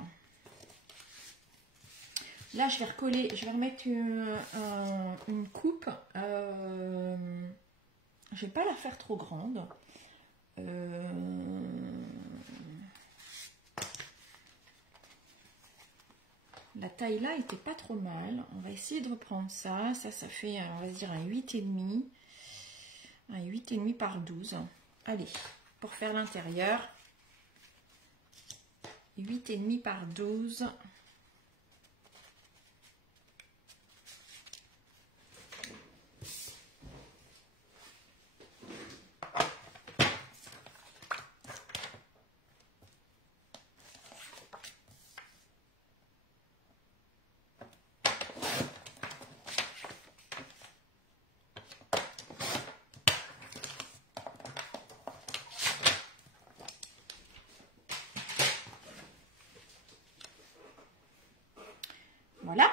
là, je vais recoller, je vais remettre une coupe. Je ne vais pas la faire trop grande. La taille là était pas trop mal. On va essayer de reprendre ça. Ça fait, on va dire, un 8,5. Un 8,5 par 12. Allez, pour faire l'intérieur. 8,5 par 12. Voilà.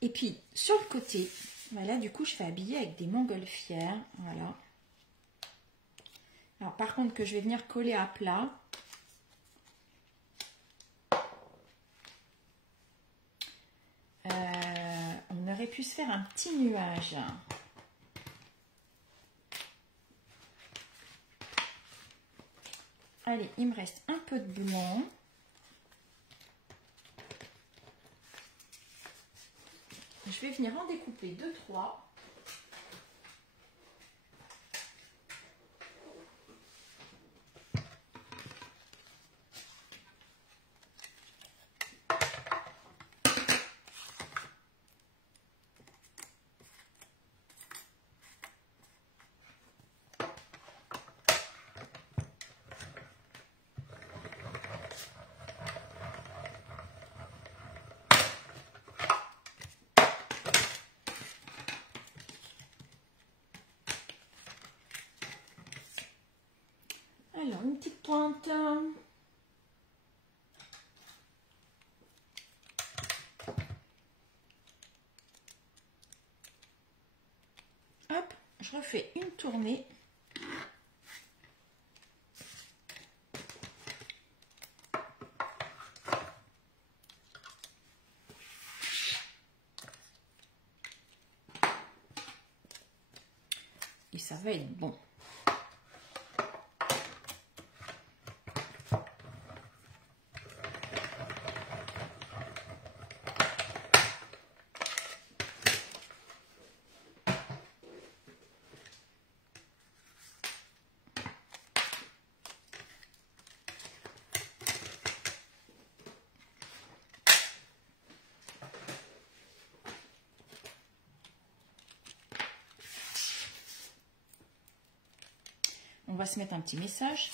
Et puis, sur le côté, voilà, du coup, je fais habiller avec des montgolfières. Voilà. Alors, par contre, que je vais venir coller à plat. On aurait pu se faire un petit nuage. Allez, il me reste un peu de blanc. Je vais venir en découper 2-3. Alors, une petite pointe. Hop, je refais une tournée. Et ça va être bon. On va se mettre un petit message,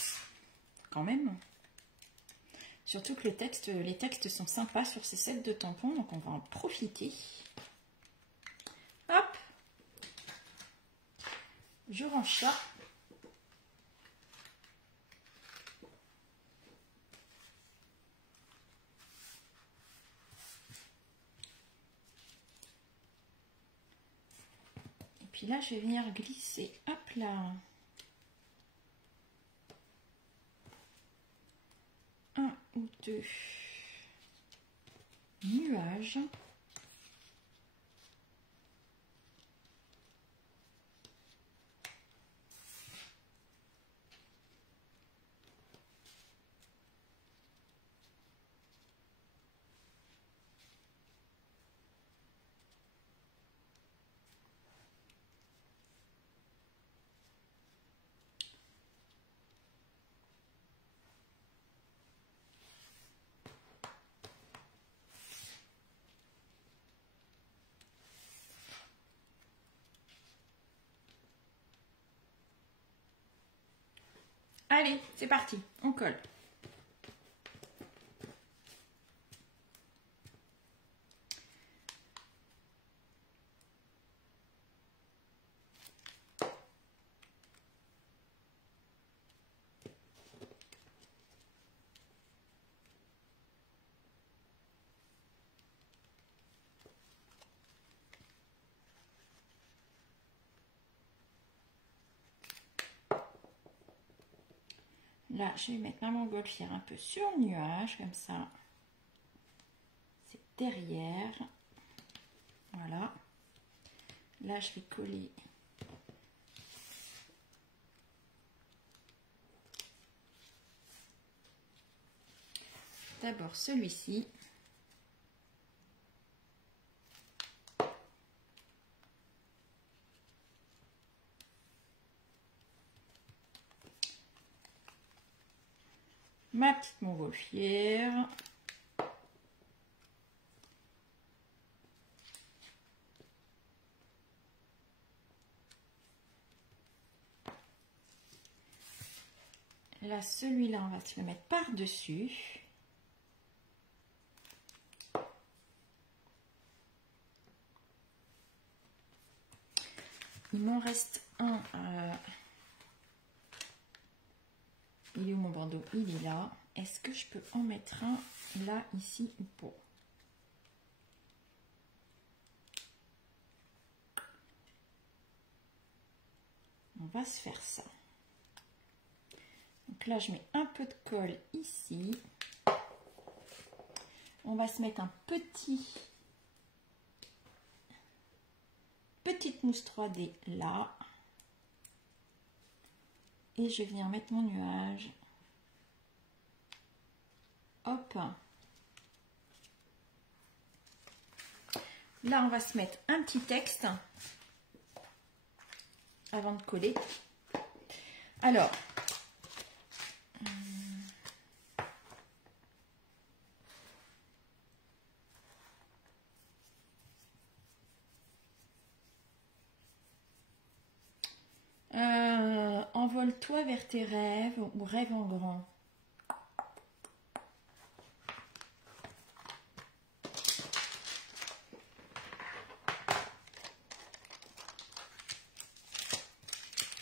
quand même. Surtout que les textes sont sympas sur ces sets de tampons, donc on va en profiter. Hop! Je range ça. Et puis là, je vais venir glisser, hop là, un ou deux nuages. Allez, c'est parti, on colle. Là, je vais mettre ma montgolfière un peu sur le nuage, comme ça. C'est derrière. Voilà. Là, je vais coller d'abord celui-ci. Ma petite montgolfière. Là, celui-là, on va se le mettre par-dessus. Il m'en reste un. Il est où mon bandeau? Il est là. Est-ce que je peux en mettre un là, ici ou pas? On va se faire ça. Donc là, je mets un peu de colle ici. On va se mettre un petite mousse 3D là. Et je viens mettre mon nuage. Hop. Là, on va se mettre un petit texte avant de coller. Alors, envole-toi vers tes rêves ou rêve en grand.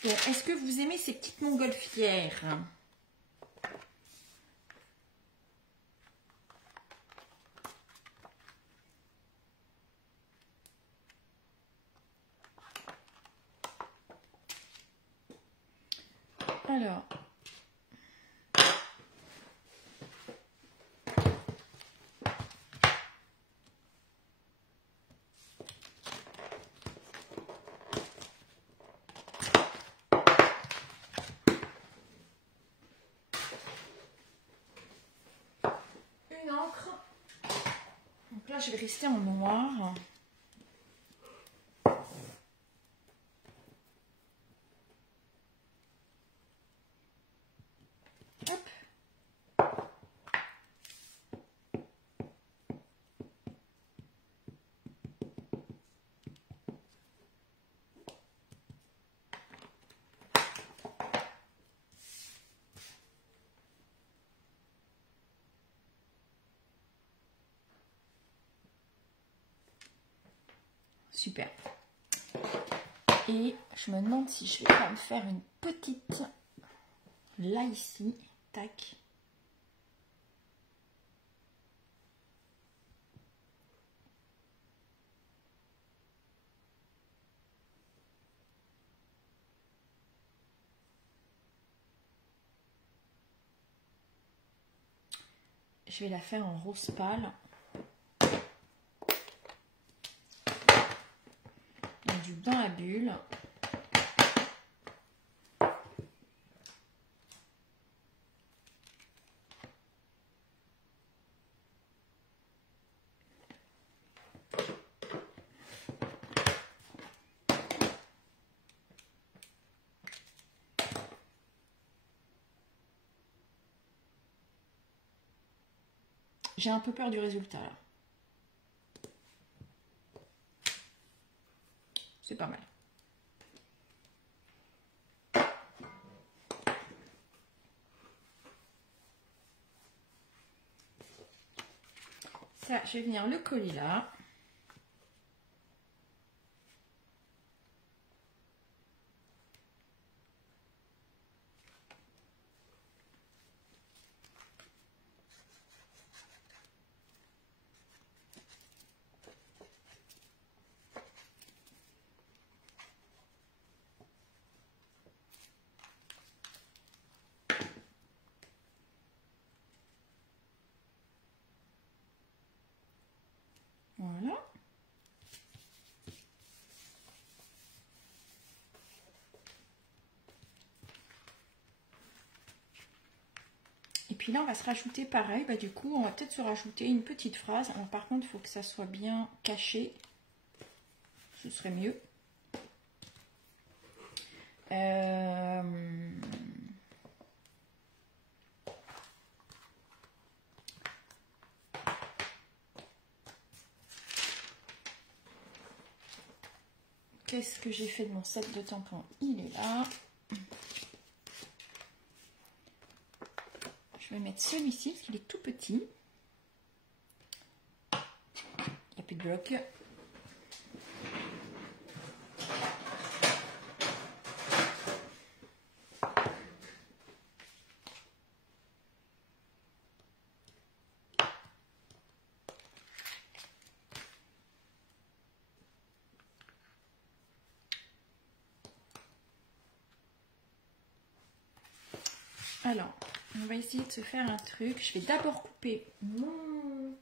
Est-ce que vous aimez ces petites montgolfières? Alors, une encre. Donc là, je vais rester en noir. super. Et je me demande si je vais pas me faire une petite là ici, tac. Je vais la faire en rose pâle. Donc du bain à bulles. J'ai un peu peur du résultat là. C'est pas mal. Ça, je vais venir le coller là. Voilà. Et puis là, on va se rajouter pareil. Bah, du coup, on va peut-être se rajouter une petite phrase. Alors, par contre, il faut que ça soit bien caché. Ce serait mieux. Qu'est-ce que j'ai fait de mon set de tampons? Il est là. Je vais mettre celui-ci parce qu'il est tout petit. Il n'y a plus de bloc. Alors, on va essayer de se faire un truc. Je vais d'abord couper mon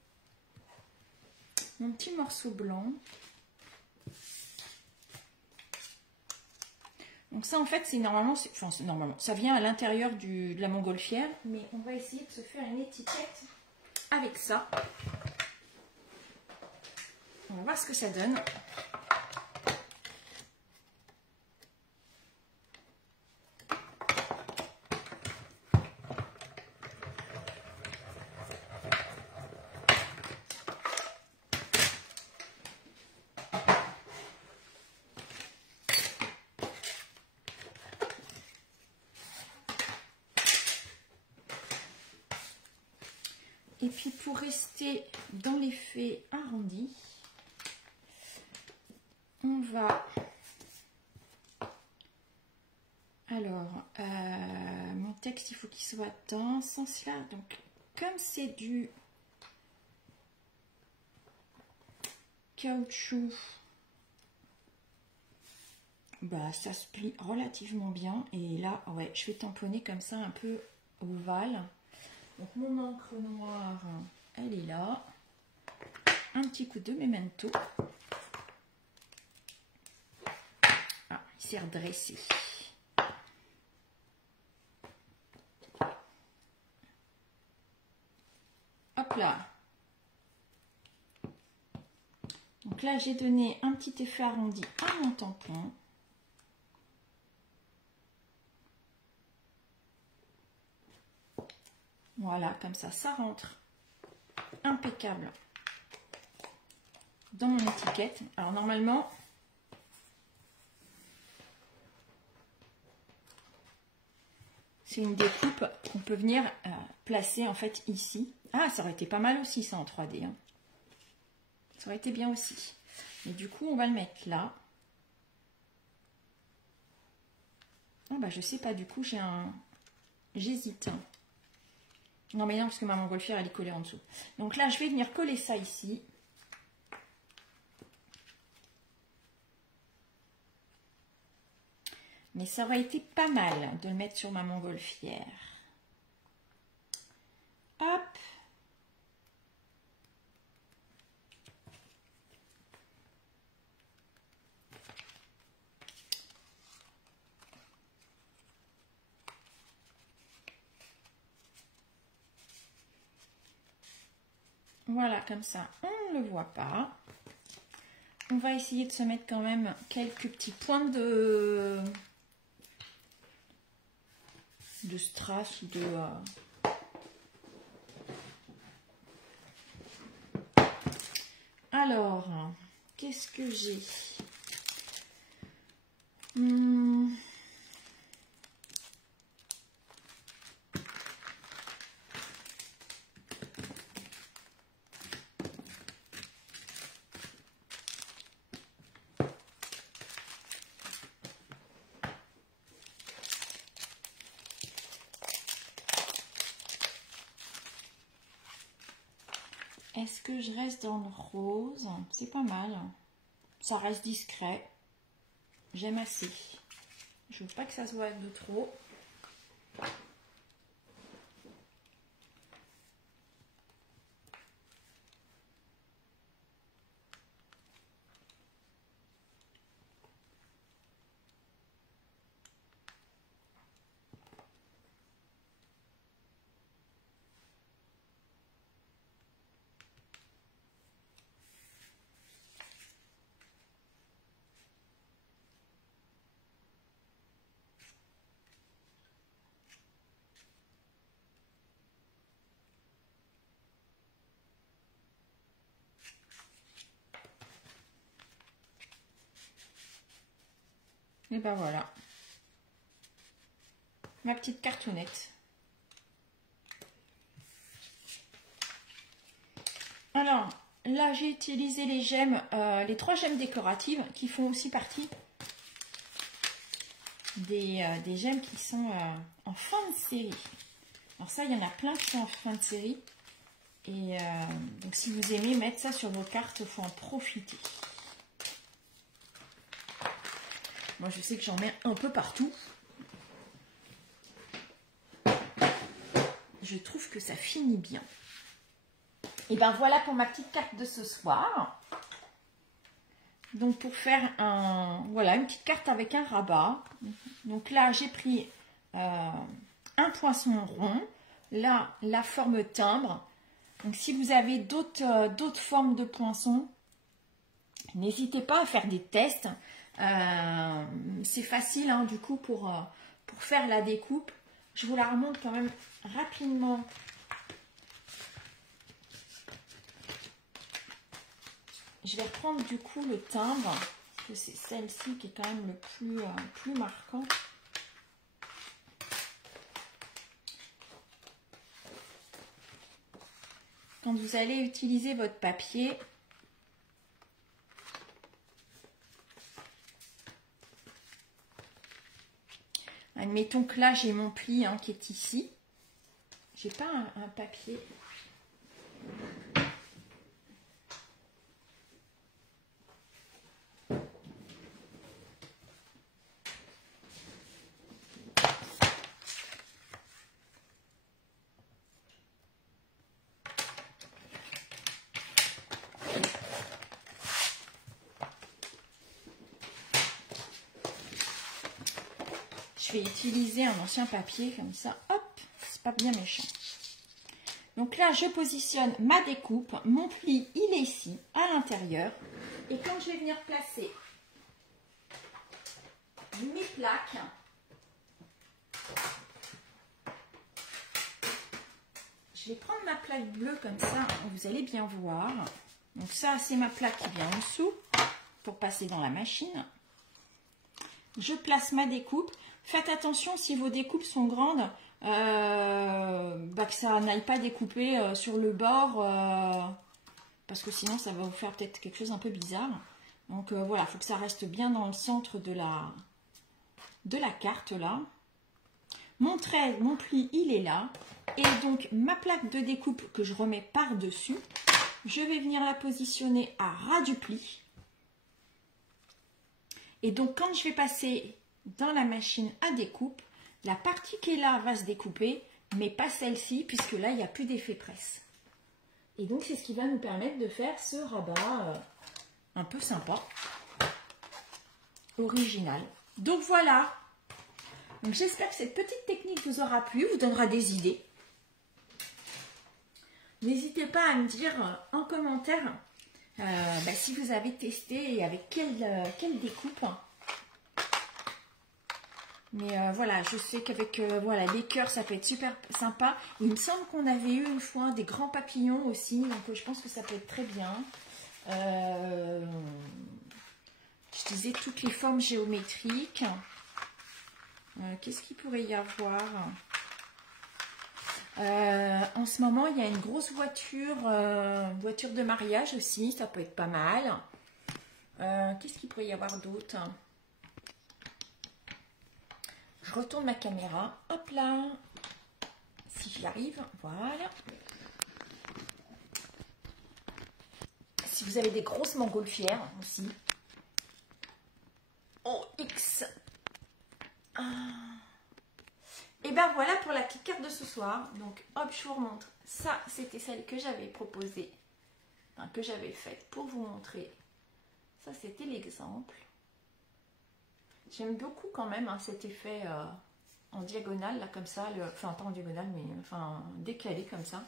petit morceau blanc. Donc ça, en fait, c'est normalement, ça vient à l'intérieur de la montgolfière. Mais on va essayer de se faire une étiquette avec ça. On va voir ce que ça donne. Et puis pour rester dans l'effet arrondi, on va... Alors, mon texte, il faut qu'il soit dans ce sens-là. Donc, comme c'est du caoutchouc, bah, ça se plie relativement bien. Et là, ouais, je vais tamponner comme ça, un peu ovale. Donc mon encre noire, elle est là. Un petit coup de Memento. Ah, il s'est redressé. Hop là. Donc là, j'ai donné un petit effet arrondi à mon tampon. Voilà, comme ça, ça rentre impeccable dans mon étiquette. Alors normalement, c'est une découpe qu'on peut venir placer en fait ici. Ah, ça aurait été pas mal aussi ça en 3D. Hein. Ça aurait été bien aussi. Et du coup, on va le mettre là. Ah bah je sais pas, du coup j'hésite. Non mais non, parce que ma montgolfière elle est collée en dessous. Donc là je vais venir coller ça ici. Mais ça aurait été pas mal de le mettre sur ma montgolfière. Hop. Voilà, comme ça, on ne le voit pas. On va essayer de se mettre quand même quelques petits points de strass ou de... Alors, qu'est-ce que j'ai? Est-ce que je reste dans le rose? C'est pas mal. Ça reste discret. J'aime assez. Je veux pas que ça se voit de trop. Et ben voilà. Ma petite cartonnette. Alors, là, j'ai utilisé les gemmes, les 3 gemmes décoratives qui font aussi partie des gemmes qui sont en fin de série. Alors ça, il y en a plein qui sont en fin de série. Et donc, si vous aimez mettre ça sur vos cartes, il faut en profiter. Moi, je sais que j'en mets un peu partout. Je trouve que ça finit bien. Et ben voilà pour ma petite carte de ce soir. Donc pour faire voilà, une petite carte avec un rabat. Donc là j'ai pris un poinçon rond. Là la forme timbre. Donc si vous avez d'autres formes de poinçons, n'hésitez pas à faire des tests. C'est facile hein, du coup pour faire la découpe. Je vous la remonte quand même rapidement. Je vais reprendre du coup le timbre, parce que c'est celle-ci qui est quand même le plus marquant. Quand vous allez utiliser votre papier, admettons que là j'ai mon pli hein, qui est ici. J'ai pas un papier. Je vais utiliser un ancien papier comme ça. Hop, c'est pas bien méchant. Donc là, je positionne ma découpe. Mon pli, il est ici, à l'intérieur. Et quand je vais venir placer mes plaques, je vais prendre ma plaque bleue comme ça. Vous allez bien voir. Donc ça, c'est ma plaque qui vient en dessous pour passer dans la machine. Je place ma découpe. Faites attention si vos découpes sont grandes, que ça n'aille pas découper sur le bord, parce que sinon ça va vous faire peut-être quelque chose un peu bizarre. Donc voilà, il faut que ça reste bien dans le centre de la carte là. Mon trait, mon pli, il est là. Et donc ma plaque de découpe que je remets par-dessus, je vais venir la positionner à ras du pli. Et donc quand je vais passer dans la machine à découpe, la partie qui est là va se découper, mais pas celle-ci, puisque là il n'y a plus d'effet presse. Et donc c'est ce qui va nous permettre de faire ce rabat un peu sympa, original. Donc voilà. Donc j'espère que cette petite technique vous aura plu, vous donnera des idées. N'hésitez pas à me dire en commentaire si vous avez testé et avec quelle découpe. Mais voilà, je sais qu'avec voilà, les cœurs, ça peut être super sympa. Il me semble qu'on avait eu une fois des grands papillons aussi, donc je pense que ça peut être très bien. Je disais toutes les formes géométriques. Qu'est-ce qu'il pourrait y avoir? En ce moment, il y a une grosse voiture de mariage aussi, ça peut être pas mal. Qu'est-ce qu'il pourrait y avoir d'autre? Je retourne ma caméra, hop là, si j'y arrive, voilà. Si vous avez des grosses montgolfières aussi. OX. Et ben voilà pour la petite carte de ce soir. Donc hop, je vous remontre. Ça, c'était celle que j'avais proposée, que j'avais faite pour vous montrer. Ça, c'était l'exemple. J'aime beaucoup quand même cet effet en diagonale, là, comme ça. Enfin, pas en diagonale, mais enfin décalé comme ça.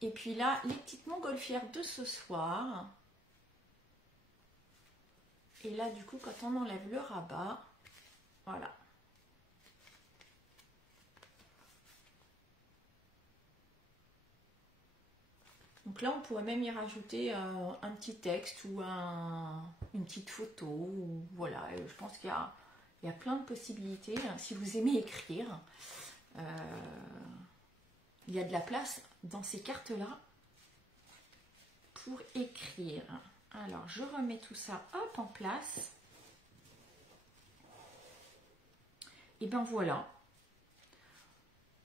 Et puis là, les petites montgolfières de ce soir. Et là, du coup, quand on enlève le rabat, voilà. Donc là, on pourrait même y rajouter un petit texte ou une petite photo. Ou, voilà, je pense qu'il y a plein de possibilités. Si vous aimez écrire, il y a de la place dans ces cartes-là pour écrire. Alors, je remets tout ça hop en place. Et ben voilà.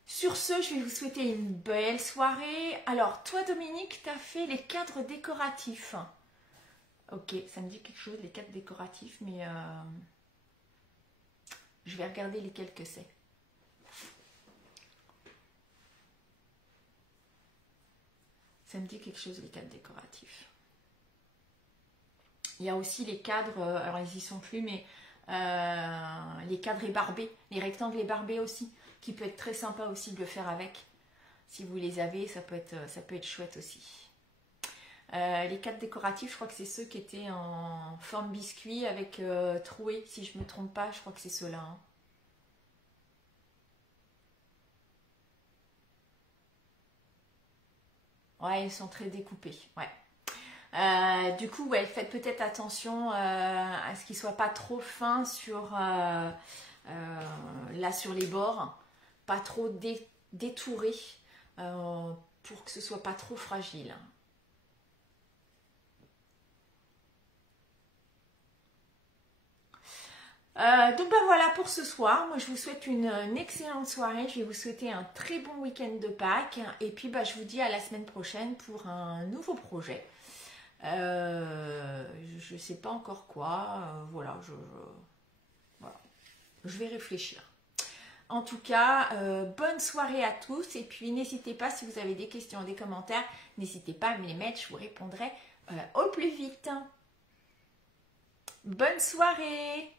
Sur ce, je vais vous souhaiter une belle soirée. Alors, toi, Dominique, tu as fait les cadres décoratifs. Ok, ça me dit quelque chose, les cadres décoratifs, mais je vais regarder lesquels que c'est. Ça me dit quelque chose, les cadres décoratifs. Il y a aussi les cadres, alors ils y sont plus, mais les cadres ébarbés, les rectangles ébarbés aussi, qui peut être très sympa aussi de le faire avec. Si vous les avez, ça peut être chouette aussi. Les cadres décoratifs, je crois que c'est ceux qui étaient en forme biscuit avec troué, si je ne me trompe pas, je crois que c'est ceux-là. Hein. Ouais, ils sont très découpés, ouais. Du coup, ouais, faites peut-être attention à ce qu'ils ne soient pas trop fins sur, là sur les bords, pas trop détourés pour que ce soit pas trop fragile. Donc ben voilà pour ce soir. Moi je vous souhaite une excellente soirée. Je vais vous souhaiter un très bon week-end de Pâques. Et puis ben, je vous dis à la semaine prochaine pour un nouveau projet. Je ne sais pas encore quoi. Voilà, je vais réfléchir. En tout cas, bonne soirée à tous. Et puis n'hésitez pas, si vous avez des questions, des commentaires, n'hésitez pas à me les mettre. Je vous répondrai au plus vite. Bonne soirée!